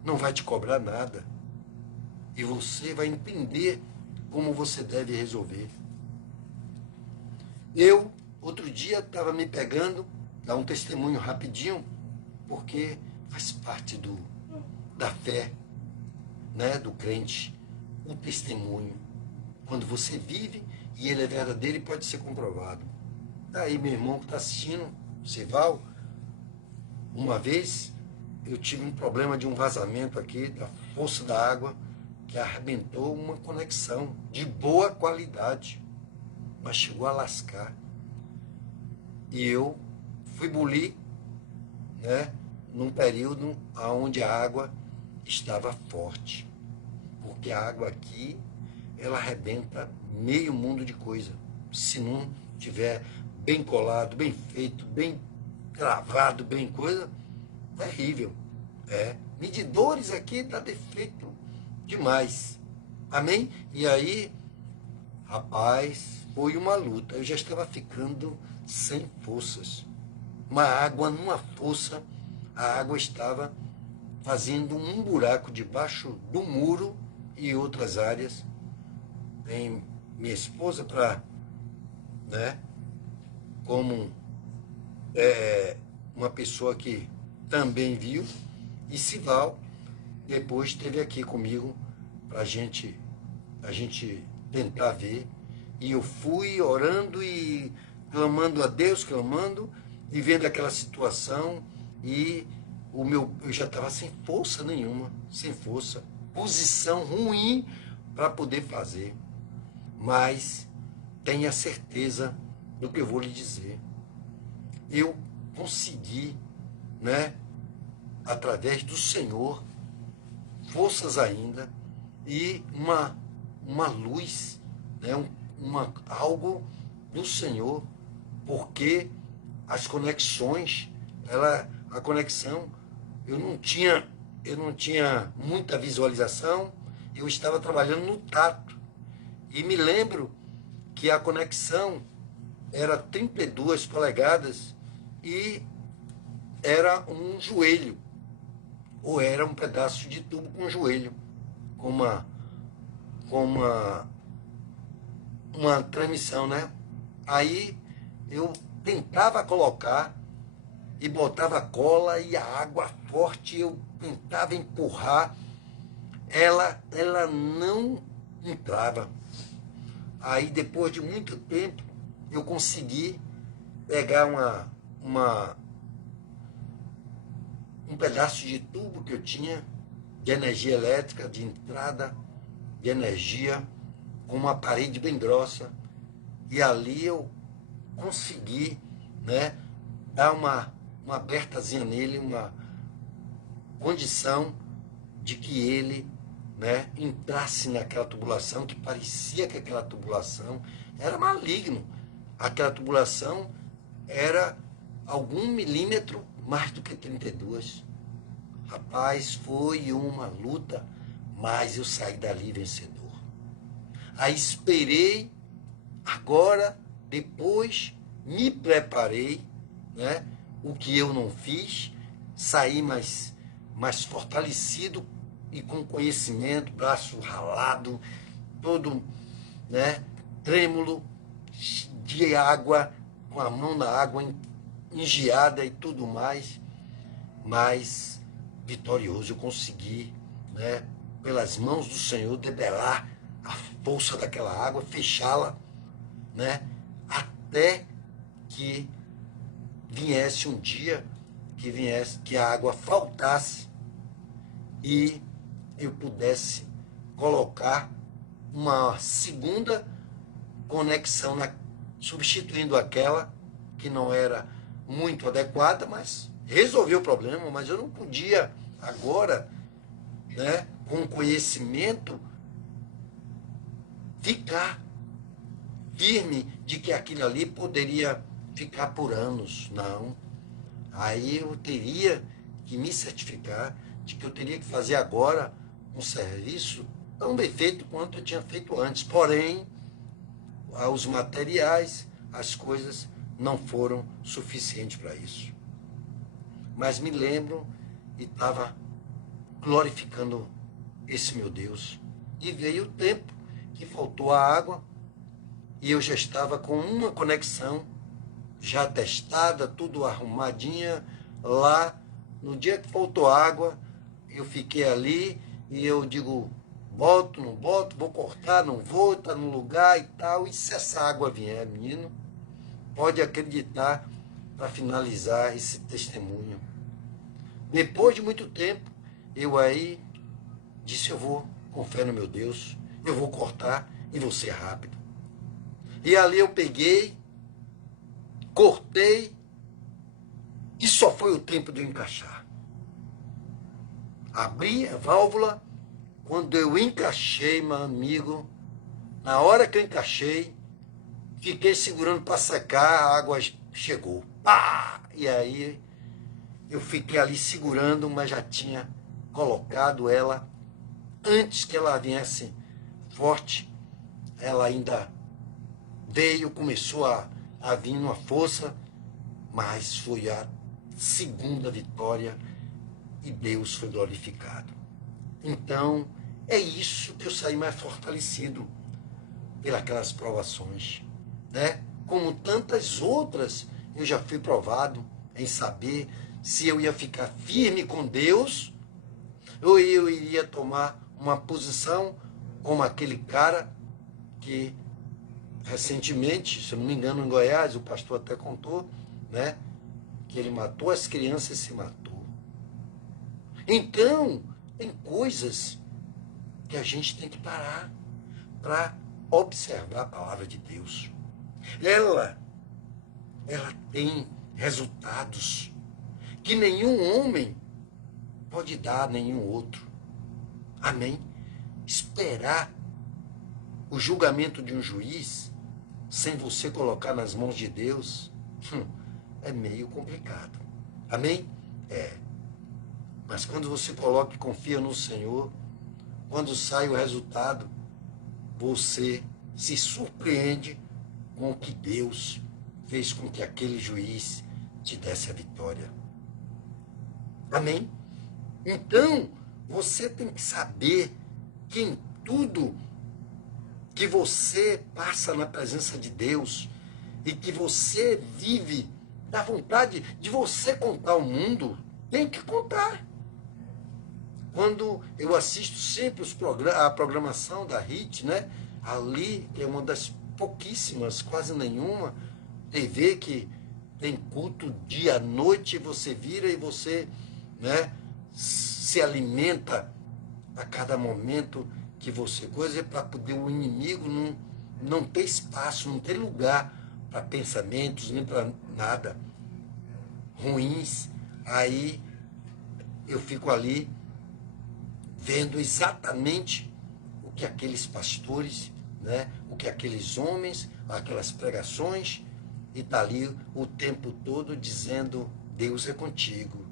Não vai te cobrar nada. E você vai entender como você deve resolver. Eu, outro dia, estava me pegando, dar um testemunho rapidinho, porque faz parte da fé, né, do crente, o testemunho. Quando você vive e ele é verdadeiro e pode ser comprovado. Aí, meu irmão que está assistindo, Sival, uma vez eu tive um problema de um vazamento aqui da força da água que arrebentou uma conexão de boa qualidade, mas chegou a lascar. E eu fui bulir, né, num período onde a água estava forte, porque a água aqui ela arrebenta meio mundo de coisa, se não tiver bem colado, bem feito, bem travado, bem coisa, terrível. Medidores aqui dá defeito demais. Amém? E aí, rapaz, foi uma luta. Eu já estava ficando sem forças. Uma água numa força, a água estava fazendo um buraco debaixo do muro e outras áreas. Tem minha esposa para, né, como uma pessoa que também viu, e Sival depois esteve aqui comigo para a gente tentar ver, e eu fui orando e clamando a Deus, e vendo aquela situação, e eu já estava sem força nenhuma, sem força, posição ruim para poder fazer, mas tenha certeza do que eu vou lhe dizer. Eu consegui, né, através do Senhor, forças ainda, e uma luz, né, algo do Senhor, porque as conexões, a conexão, eu não tinha muita visualização, eu estava trabalhando no tato, e me lembro que a conexão era 32 polegadas e era um joelho, ou era um pedaço de tubo com joelho, com uma transmissão, né? Aí eu tentava colocar e botava cola e a água forte, eu tentava empurrar, ela não entrava. Aí depois de muito tempo eu consegui pegar um pedaço de tubo que eu tinha, de energia elétrica, de entrada de energia, com uma parede bem grossa. E ali eu consegui, né, dar uma abertazinha nele, uma condição de que ele, né, entrasse naquela tubulação, que parecia que aquela tubulação era maligno. Aquela tubulação era algum milímetro mais do que 32. Rapaz, foi uma luta, mas eu saí dali vencedor. Aí esperei, agora, depois, me preparei, né? O que eu não fiz, saí mais fortalecido e com conhecimento, braço ralado, todo, né, trêmulo, de água, com a mão na água engeada e tudo mais, mas vitorioso. Eu consegui, né, pelas mãos do Senhor, debelar a força daquela água, fechá-la, né, até que viesse um dia que a água faltasse e eu pudesse colocar uma segunda conexão, substituindo aquela que não era muito adequada, mas resolveu o problema. Mas eu não podia agora, né, com conhecimento, ficar firme de que aquilo ali poderia ficar por anos. Não. Aí eu teria que me certificar de que eu teria que fazer agora um serviço tão bem feito quanto eu tinha feito antes. Porém, os materiais, as coisas não foram suficientes para isso. Mas me lembro e estava glorificando esse meu Deus. E veio o tempo que faltou a água e eu já estava com uma conexão já testada, tudo arrumadinha lá. No dia que faltou água, eu fiquei ali e eu digo, boto, não boto, vou cortar, não vou, tá no lugar e tal. E se essa água vier, menino, pode acreditar, para finalizar esse testemunho. Depois de muito tempo, eu aí disse, eu vou, com fé no meu Deus, eu vou cortar e vou ser rápido. E ali eu peguei, cortei, e só foi o tempo de eu encaixar. Abri a válvula, quando eu encaixei, meu amigo, na hora que eu encaixei, fiquei segurando para secar, a água chegou. Pá! E aí eu fiquei ali segurando, mas já tinha colocado ela, antes que ela viesse forte, ela ainda veio, começou a vir numa força, mas foi a segunda vitória e Deus foi glorificado. Então, é isso que eu saí mais fortalecido pelas provações, né? Como tantas outras, eu já fui provado em saber se eu ia ficar firme com Deus ou eu iria tomar uma posição como aquele cara que recentemente, se eu não me engano, em Goiás, o pastor até contou, né, que ele matou as crianças e se matou. Então, tem coisas que a gente tem que parar para observar a palavra de Deus. Ela tem resultados que nenhum homem pode dar a nenhum outro. Amém? Esperar o julgamento de um juiz sem você colocar nas mãos de Deus é meio complicado. Amém? É. Mas quando você coloca e confia no Senhor, quando sai o resultado, você se surpreende com o que Deus fez com que aquele juiz te desse a vitória. Amém? Então, você tem que saber que em tudo que você passa na presença de Deus e que você vive, dá vontade de você contar ao mundo, tem que contar. Quando eu assisto sempre a programação da HIT, né? Ali é uma das pouquíssimas, quase nenhuma, TV que tem culto dia à noite, você vira e você né, se alimenta a cada momento que você coisa, é para poder o inimigo não ter espaço, não ter lugar para pensamentos, nem para nada ruins. Aí eu fico ali vendo exatamente o que aqueles pastores, né, o que aqueles homens, aquelas pregações, e está ali o tempo todo dizendo: Deus é contigo,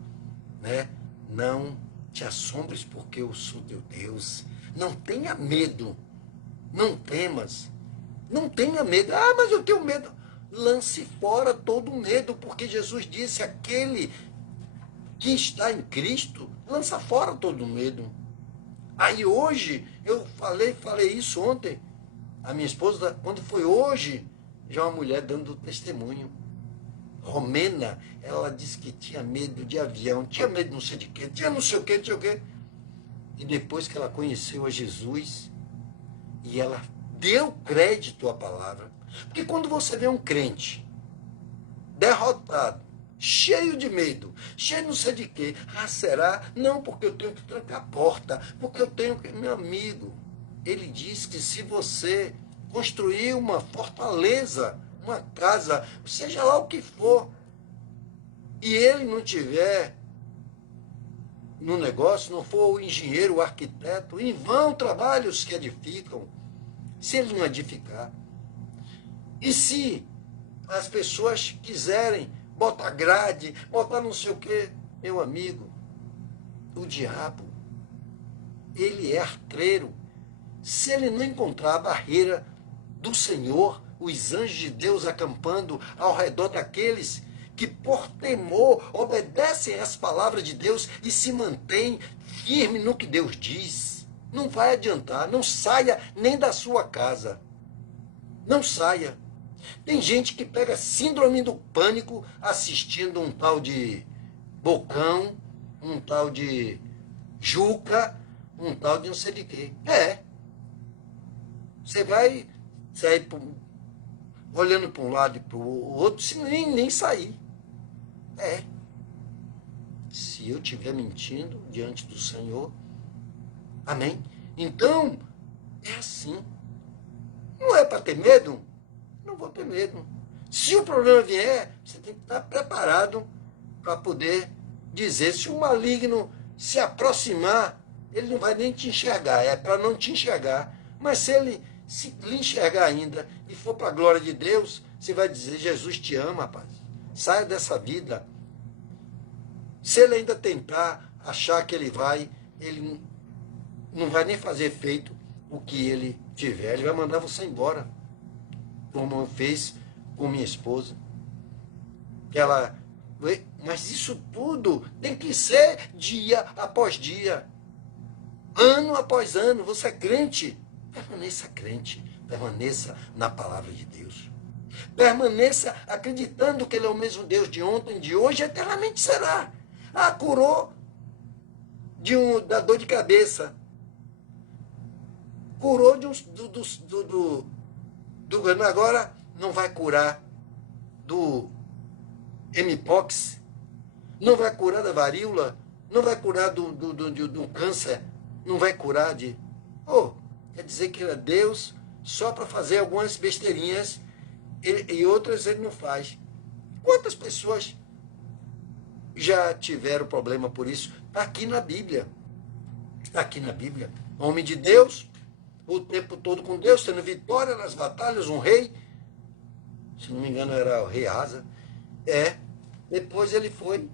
né? Não te assombres, porque eu sou teu Deus. Não tenha medo, não temas, não tenha medo. Ah, mas eu tenho medo. Lance fora todo medo, porque Jesus disse: aquele que está em Cristo lança fora todo medo. Aí hoje, eu falei isso ontem, a minha esposa, quando foi hoje, já uma mulher dando testemunho. Romena, ela disse que tinha medo de avião, tinha medo de não sei de quê, tinha não sei o quê, não sei o quê. E depois que ela conheceu a Jesus, e ela deu crédito à palavra. Porque quando você vê um crente derrotado, cheio de medo, cheio de não sei de quê, ah, será? Não, porque eu tenho que trancar a porta, porque eu tenho que... Meu amigo, ele diz que se você construir uma fortaleza, uma casa, seja lá o que for, e ele não tiver no negócio, não for o engenheiro, o arquiteto, em vão trabalhos que edificam, se ele não edificar. E se as pessoas quiserem botar grade, botar não sei o quê, meu amigo, o diabo, ele é arteiro. Se ele não encontrar a barreira do Senhor, os anjos de Deus acampando ao redor daqueles que por temor obedecem às palavras de Deus e se mantêm firme no que Deus diz, não vai adiantar. Não saia nem da sua casa, não saia. Tem gente que pega síndrome do pânico assistindo um tal de Bocão, um tal de Juca, um tal de não sei de quê. Você vai sair olhando para um lado e para o outro, sem nem sair. Se eu estiver mentindo diante do Senhor, amém? Então, é assim. Não é para ter medo? Não vou ter medo. Se o problema vier, você tem que estar preparado para poder dizer. Se o maligno se aproximar, ele não vai nem te enxergar, é para não te enxergar. Mas se ele lhe enxergar ainda e for para a glória de Deus, você vai dizer: Jesus te ama, rapaz. Saia dessa vida. Se ele ainda tentar achar que ele não vai nem fazer efeito o que ele tiver, ele vai mandar você embora. Como fez com minha esposa. Mas isso tudo tem que ser dia após dia, ano após ano. Você é crente, permaneça crente, permaneça na palavra de Deus. Permaneça acreditando que ele é o mesmo Deus de ontem, de hoje, eternamente será. Ah, curou da dor de cabeça. Curou agora não vai curar do Mpox, não vai curar da varíola, não vai curar do câncer, não vai curar de... quer dizer que é Deus só para fazer algumas besteirinhas e outras ele não faz. Quantas pessoas já tiveram problema por isso? Está aqui na Bíblia. Está aqui na Bíblia. Homem de Deus, o tempo todo com Deus, tendo vitória nas batalhas, um rei, se não me engano era o rei Asa, depois ele foi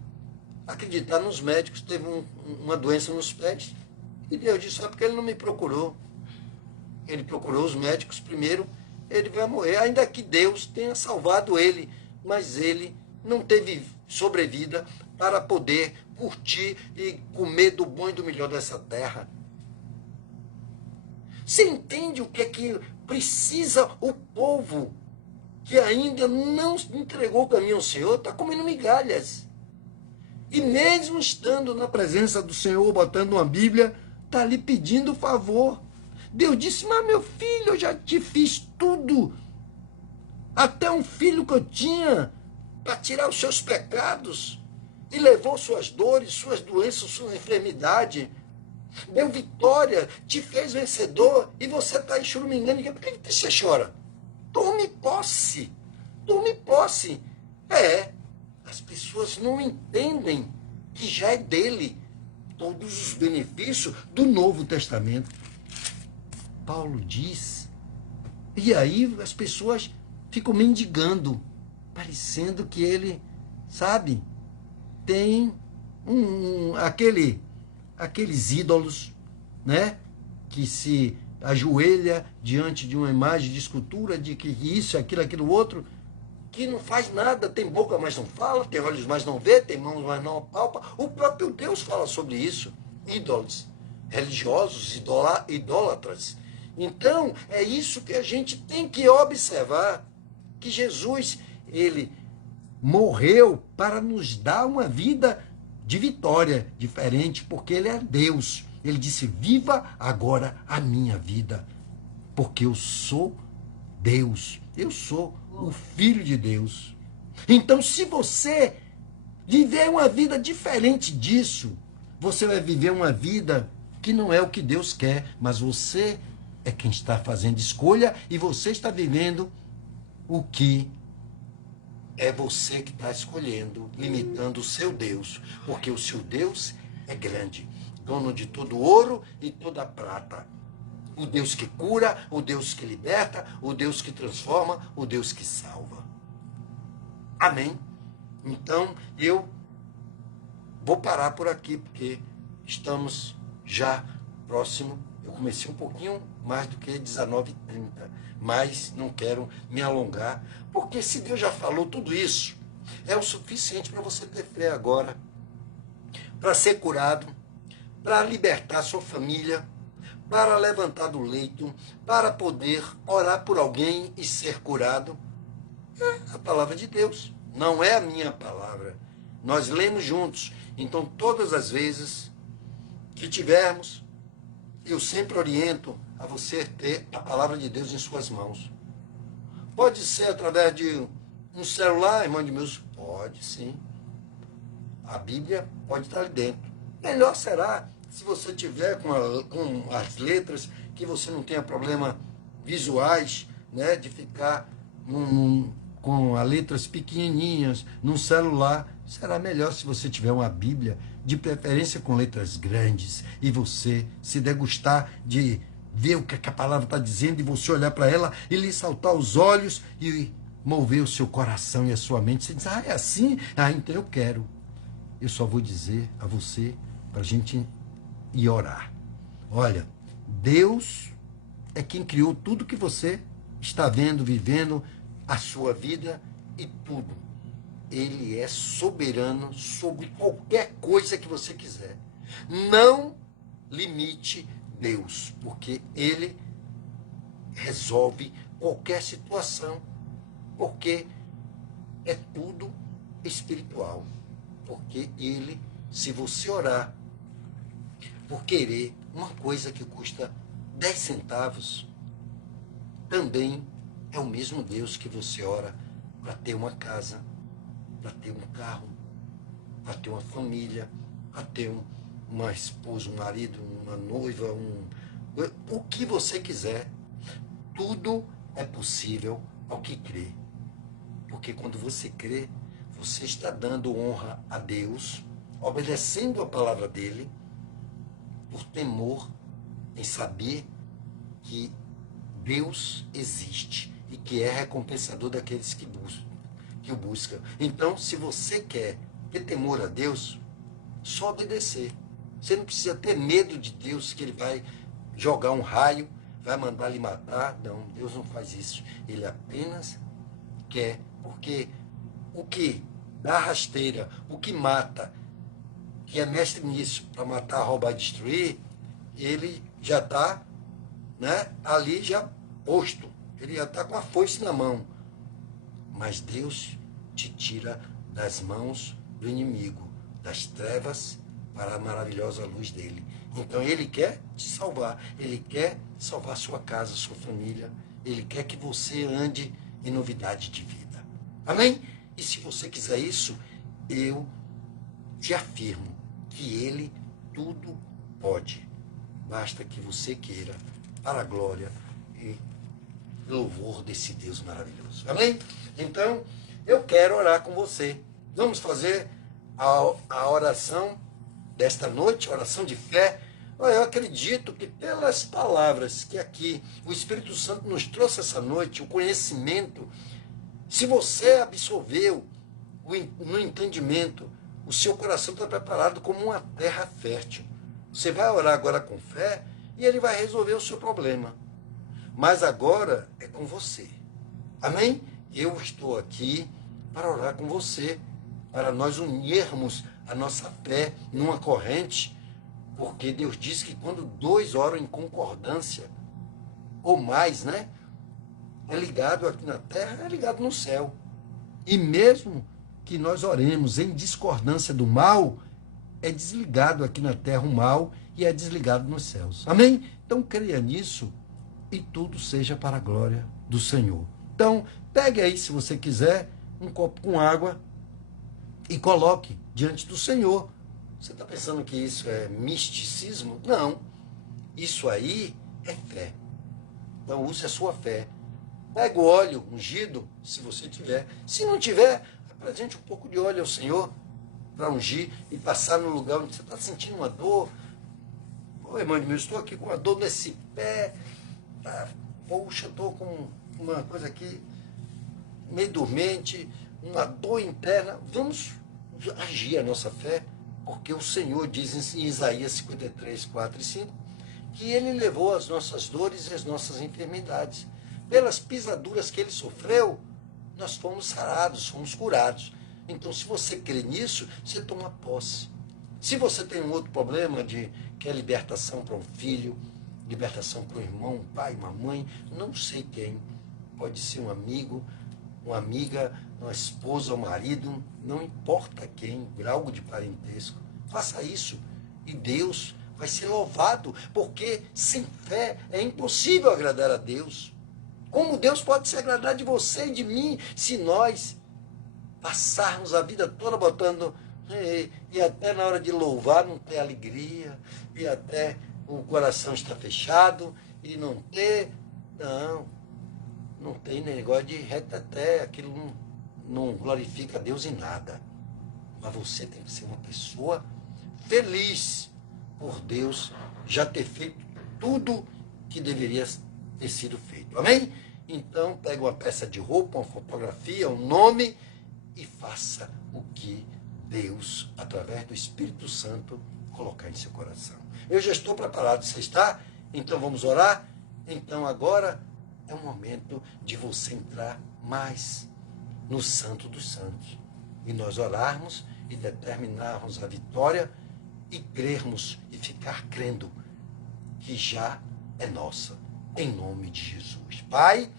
acreditar nos médicos, teve uma doença nos pés, e Deus disse: porque ele não me procurou. Ele procurou os médicos primeiro, ele vai morrer, ainda que Deus tenha salvado ele, mas ele não teve sobrevida para poder curtir e comer do bom e do melhor dessa terra. Você entende o que é que precisa o povo que ainda não entregou o caminho ao Senhor? Está comendo migalhas. E mesmo estando na presença do Senhor, botando uma Bíblia, está ali pedindo favor. Deus disse: mas meu filho, eu já te fiz tudo. Até um filho que eu tinha para tirar os seus pecados. e levou suas dores, suas doenças, sua enfermidade, deu vitória, te fez vencedor, e você está aí chorumingando. Por que você chora? Tome posse. Tome posse. As pessoas não entendem que já é dele todos os benefícios do Novo Testamento. Paulo diz, e aí as pessoas ficam mendigando, parecendo que ele, sabe, tem aqueles ídolos, né, que se ajoelha diante de uma imagem de escultura, de que isso, aquilo, outro, que não faz nada, tem boca, mas não fala, tem olhos, mas não vê, tem mãos, mas não apalpa. O próprio Deus fala sobre isso. Ídolos, religiosos, idólatras. Então, é isso que a gente tem que observar, que Jesus, ele morreu para nos dar uma vida de vitória diferente, porque ele é Deus. Ele disse, viva agora a minha vida, porque eu sou Deus, eu sou o Filho de Deus. Então, se você viver uma vida diferente disso, você vai viver uma vida que não é o que Deus quer, mas você é quem está fazendo escolha e você está vivendo o que é você que está escolhendo, limitando o seu Deus, porque o seu Deus é grande, dono de todo ouro e toda prata. O Deus que cura, o Deus que liberta, o Deus que transforma, o Deus que salva. Amém? Então, eu vou parar por aqui, porque estamos já próximo. Eu comecei um pouquinho mais do que 19h30, mas não quero me alongar, porque se Deus já falou tudo isso, é o suficiente para você ter fé agora, para ser curado, para libertar sua família, para levantar do leito, para poder orar por alguém e ser curado. É a palavra de Deus, não é a minha palavra. Nós lemos juntos, então todas as vezes que tivermos, eu sempre oriento a você ter a palavra de Deus em suas mãos. Pode ser através de um celular, irmão de meus? Pode sim. A Bíblia pode estar ali dentro. Melhor será se você tiver com as letras, que você não tenha problema visuais, né, de ficar com as letras pequenininhas num celular. Será melhor se você tiver uma Bíblia, de preferência com letras grandes, e você se degustar de ver o que a palavra está dizendo, e você olhar para ela e lhe saltar os olhos e mover o seu coração e a sua mente. Você diz, é assim? Então eu quero. Eu só vou dizer a você, para a gente ir orar. Olha, Deus é quem criou tudo que você está vendo, vivendo, a sua vida e tudo. Ele é soberano sobre qualquer coisa que você quiser. Não limite Deus, porque ele resolve qualquer situação, porque é tudo espiritual. Porque ele, se você orar por querer uma coisa que custa 10 centavos, também é o mesmo Deus que você ora para ter uma casa, para ter um carro, para ter uma família, para ter uma esposa, um marido, uma noiva, o que você quiser. Tudo é possível ao que crê. Porque quando você crê, você está dando honra a Deus, obedecendo a palavra dele, por temor em saber que Deus existe e que é recompensador daqueles que o buscam. Então, se você quer ter temor a Deus, só obedecer. Você não precisa ter medo de Deus, que ele vai jogar um raio, vai mandar lhe matar. Não, Deus não faz isso. Ele apenas quer, porque o que dá rasteira, o que mata, que é mestre nisso, para matar, roubar e destruir, ele já está, né, ali já posto. Ele já está com a foice na mão. Mas Deus te tira das mãos do inimigo, das trevas, para a maravilhosa luz dele. Então ele quer te salvar. Ele quer salvar sua casa, sua família. Ele quer que você ande em novidade de vida. Amém? E se você quiser isso, eu te afirmo que Ele tudo pode. Basta que você queira, para a glória e louvor desse Deus maravilhoso. Amém? Então, eu quero orar com você. Vamos fazer a oração desta noite, a oração de fé. Eu acredito que pelas palavras que aqui o Espírito Santo nos trouxe essa noite, o conhecimento, se você absorveu no entendimento, o seu coração está preparado como uma terra fértil. Você vai orar agora com fé e Ele vai resolver o seu problema. Mas agora é com você. Amém? Eu estou aqui para orar com você, para nós unirmos a nossa fé numa corrente, porque Deus diz que quando dois oram em concordância, ou mais, né? É ligado aqui na terra, é ligado no céu. E mesmo que nós oremos em discordância do mal, é desligado aqui na terra o mal e é desligado nos céus. Amém? Então creia nisso e tudo seja para a glória do Senhor. Então, pegue aí, se você quiser, um copo com água e coloque diante do Senhor. Você está pensando que isso é misticismo? Não. Isso aí é fé. Então, use a sua fé. Pega o óleo ungido, se você tiver. Se não tiver, apresente um pouco de óleo ao Senhor para ungir e passar no lugar onde você está sentindo uma dor. Ô, irmão de meu, estou aqui com uma dor nesse pé. Poxa, estou com uma coisa aqui meio dormente, uma dor interna. Vamos agir a nossa fé, porque o Senhor diz em Isaías 53, 4 e 5, que Ele levou as nossas dores e as nossas enfermidades. Pelas pisaduras que Ele sofreu, nós fomos sarados, fomos curados. Então, se você crê nisso, você toma posse. Se você tem um outro problema que é libertação para um filho, libertação para um irmão, um pai, uma mãe, não sei quem, pode ser um amigo, uma amiga, uma esposa, um marido, não importa quem, grau de parentesco, faça isso e Deus vai ser louvado, porque sem fé é impossível agradar a Deus. Como Deus pode se agradar de você e de mim se nós passarmos a vida toda botando e até na hora de louvar não ter alegria, e até o coração está fechado e não ter, não tem negócio de reteté, aquilo não glorifica a Deus em nada. Mas você tem que ser uma pessoa feliz por Deus já ter feito tudo que deveria ter sido feito. Amém? Então, pega uma peça de roupa, uma fotografia, um nome e faça o que Deus, através do Espírito Santo, colocar em seu coração. Eu já estou preparado, você está? Então vamos orar? Então agora é o momento de você entrar mais no Santo dos Santos. E nós orarmos e determinarmos a vitória e crermos e ficar crendo que já é nossa, em nome de Jesus. Pai,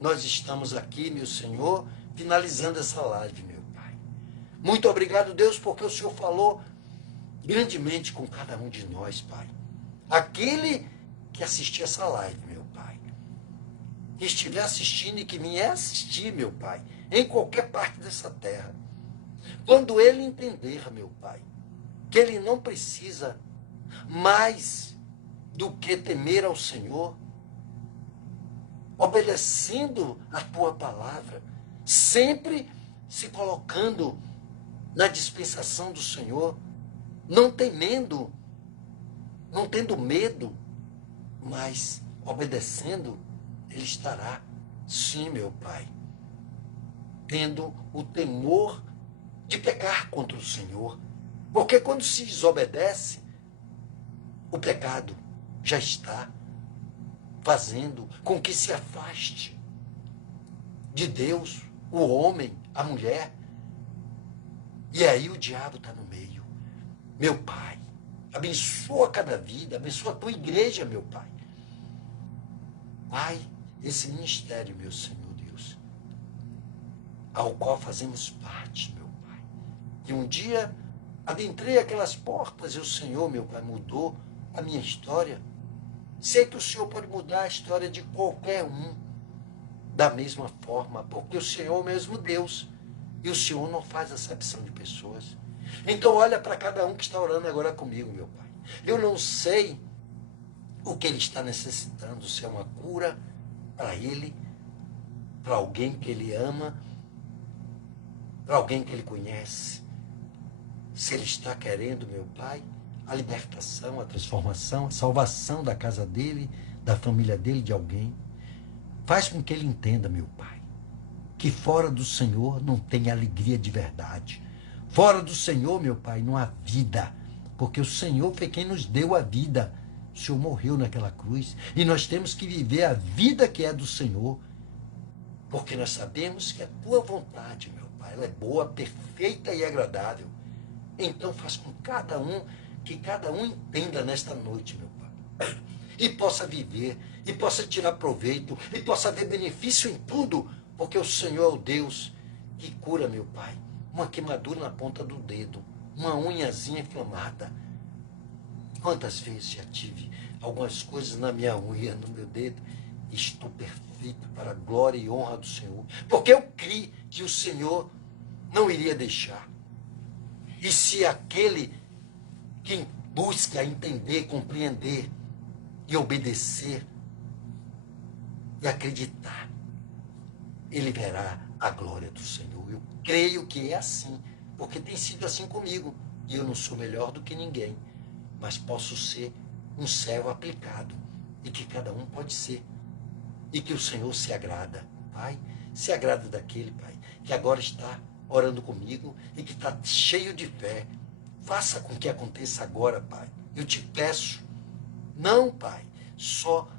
nós estamos aqui, meu Senhor, finalizando essa live, meu Pai. Muito obrigado, Deus, porque o Senhor falou grandemente com cada um de nós, Pai. Aquele que assistir essa live, meu Pai, que estiver assistindo e que vier assistir, meu Pai, em qualquer parte dessa terra, quando ele entender, meu Pai, que ele não precisa mais do que temer ao Senhor, obedecendo a tua palavra, sempre se colocando na dispensação do Senhor, não temendo, não tendo medo, mas obedecendo, ele estará, sim, meu Pai, tendo o temor de pecar contra o Senhor. Porque quando se desobedece, o pecado já está fazendo com que se afaste de Deus, o homem, a mulher. E aí o diabo está no meio. Meu Pai, abençoa cada vida, abençoa a tua igreja, meu Pai. Pai, esse ministério, meu Senhor Deus, ao qual fazemos parte, meu Pai. Que um dia adentrei aquelas portas e o Senhor, meu Pai, mudou a minha história. Sei que o Senhor pode mudar a história de qualquer um da mesma forma, porque o Senhor é o mesmo Deus. E o Senhor não faz acepção de pessoas. Então olha para cada um que está orando agora comigo, meu Pai. Eu não sei o que ele está necessitando, se é uma cura para ele, para alguém que ele ama, para alguém que ele conhece. Se ele está querendo, meu Pai, a libertação, a transformação, a salvação da casa dele, da família dele, de alguém. Faz com que ele entenda, meu Pai, que fora do Senhor não tem alegria de verdade. Fora do Senhor, meu Pai, não há vida, porque o Senhor foi quem nos deu a vida. O Senhor morreu naquela cruz e nós temos que viver a vida que é do Senhor, porque nós sabemos que a tua vontade, meu Pai, ela é boa, perfeita e agradável. Então faz com que cada um entenda nesta noite, meu Pai, e possa viver, e possa tirar proveito, e possa ver benefício em tudo, porque o Senhor é o Deus que cura, meu Pai, uma queimadura na ponta do dedo, uma unhazinha inflamada. Quantas vezes já tive algumas coisas na minha unha, no meu dedo, e estou perfeito para a glória e honra do Senhor, porque eu criei que o Senhor não iria deixar. E se aquele que busca entender, compreender e obedecer e acreditar, ele verá a glória do Senhor. Eu creio que é assim, porque tem sido assim comigo. E eu não sou melhor do que ninguém, mas posso ser um servo aplicado, e que cada um pode ser. E que o Senhor se agrada, Pai, se agrada daquele, Pai, que agora está orando comigo e que está cheio de fé. Faça com que aconteça agora, Pai. Eu te peço, não, Pai, só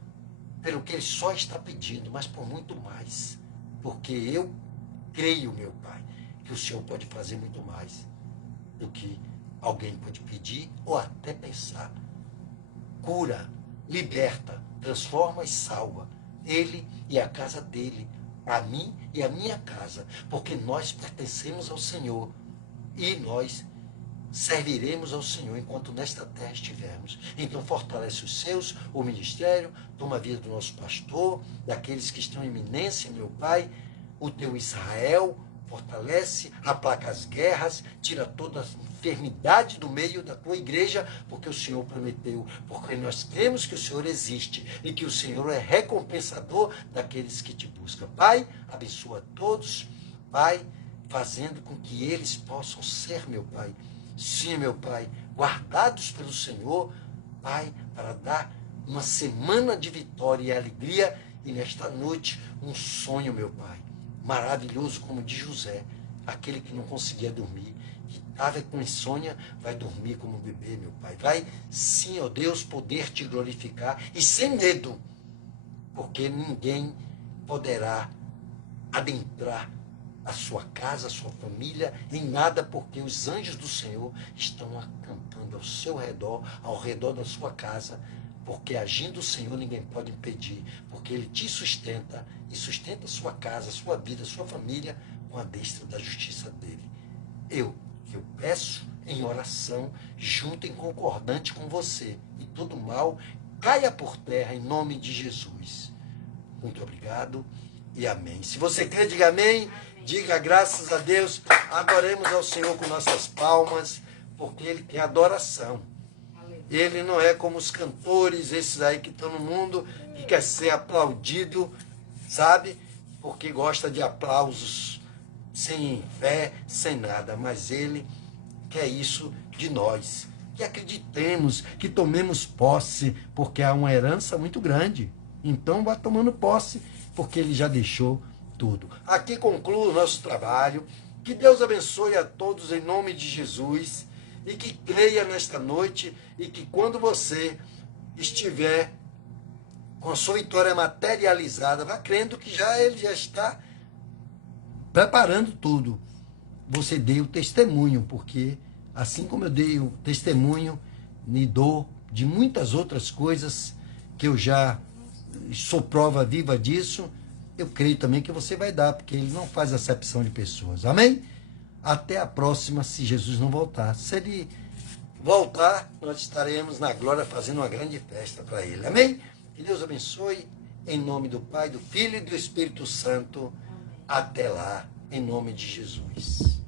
pelo que ele só está pedindo, mas por muito mais. Porque eu creio, meu Pai, que o Senhor pode fazer muito mais do que alguém pode pedir ou até pensar. Cura, liberta, transforma e salva ele e a casa dele, a mim e a minha casa, porque nós pertencemos ao Senhor e nós serviremos ao Senhor enquanto nesta terra estivermos. Então fortalece os seus, o ministério, toma a vida do nosso pastor, daqueles que estão em iminência, meu Pai, o teu Israel, fortalece, aplaca as guerras, tira toda a enfermidade do meio da tua igreja, porque o Senhor prometeu, porque nós cremos que o Senhor existe e que o Senhor é recompensador daqueles que te buscam. Pai, abençoa todos, Pai, fazendo com que eles possam ser, meu Pai, sim, meu Pai, guardados pelo Senhor, Pai, para dar uma semana de vitória e alegria, e nesta noite um sonho, meu Pai, maravilhoso como de José, aquele que não conseguia dormir, que estava com insônia, vai dormir como um bebê, meu Pai. Vai, sim, ó Deus, poder te glorificar e sem medo, porque ninguém poderá adentrar a sua casa, a sua família, em nada, porque os anjos do Senhor estão acampando ao seu redor, ao redor da sua casa, porque agindo o Senhor ninguém pode impedir, porque Ele te sustenta e sustenta a sua casa, a sua vida, a sua família com a destra da justiça dEle. Eu peço em oração, junto em concordante com você, e todo mal caia por terra em nome de Jesus. Muito obrigado e amém. Se você crê, diga amém. Diga graças a Deus, adoremos ao Senhor com nossas palmas, porque Ele tem adoração. Ele não é como os cantores, esses aí que estão no mundo, que quer ser aplaudido, sabe? Porque gosta de aplausos, sem fé, sem nada. Mas Ele quer isso de nós. Que acreditemos, que tomemos posse, porque há uma herança muito grande. Então vá tomando posse, porque Ele já deixou tudo. Aqui concluo o nosso trabalho. Que Deus abençoe a todos em nome de Jesus e que creia nesta noite e que quando você estiver com a sua vitória materializada, vá crendo que Ele já está preparando tudo. Você dê o testemunho, porque assim como eu dei o testemunho e dou de muitas outras coisas que eu já sou prova viva disso, eu creio também que você vai dar, porque Ele não faz acepção de pessoas. Amém? Até a próxima, se Jesus não voltar. Se Ele voltar, nós estaremos na glória fazendo uma grande festa para Ele. Amém? Que Deus abençoe, em nome do Pai, do Filho e do Espírito Santo. Até lá, em nome de Jesus.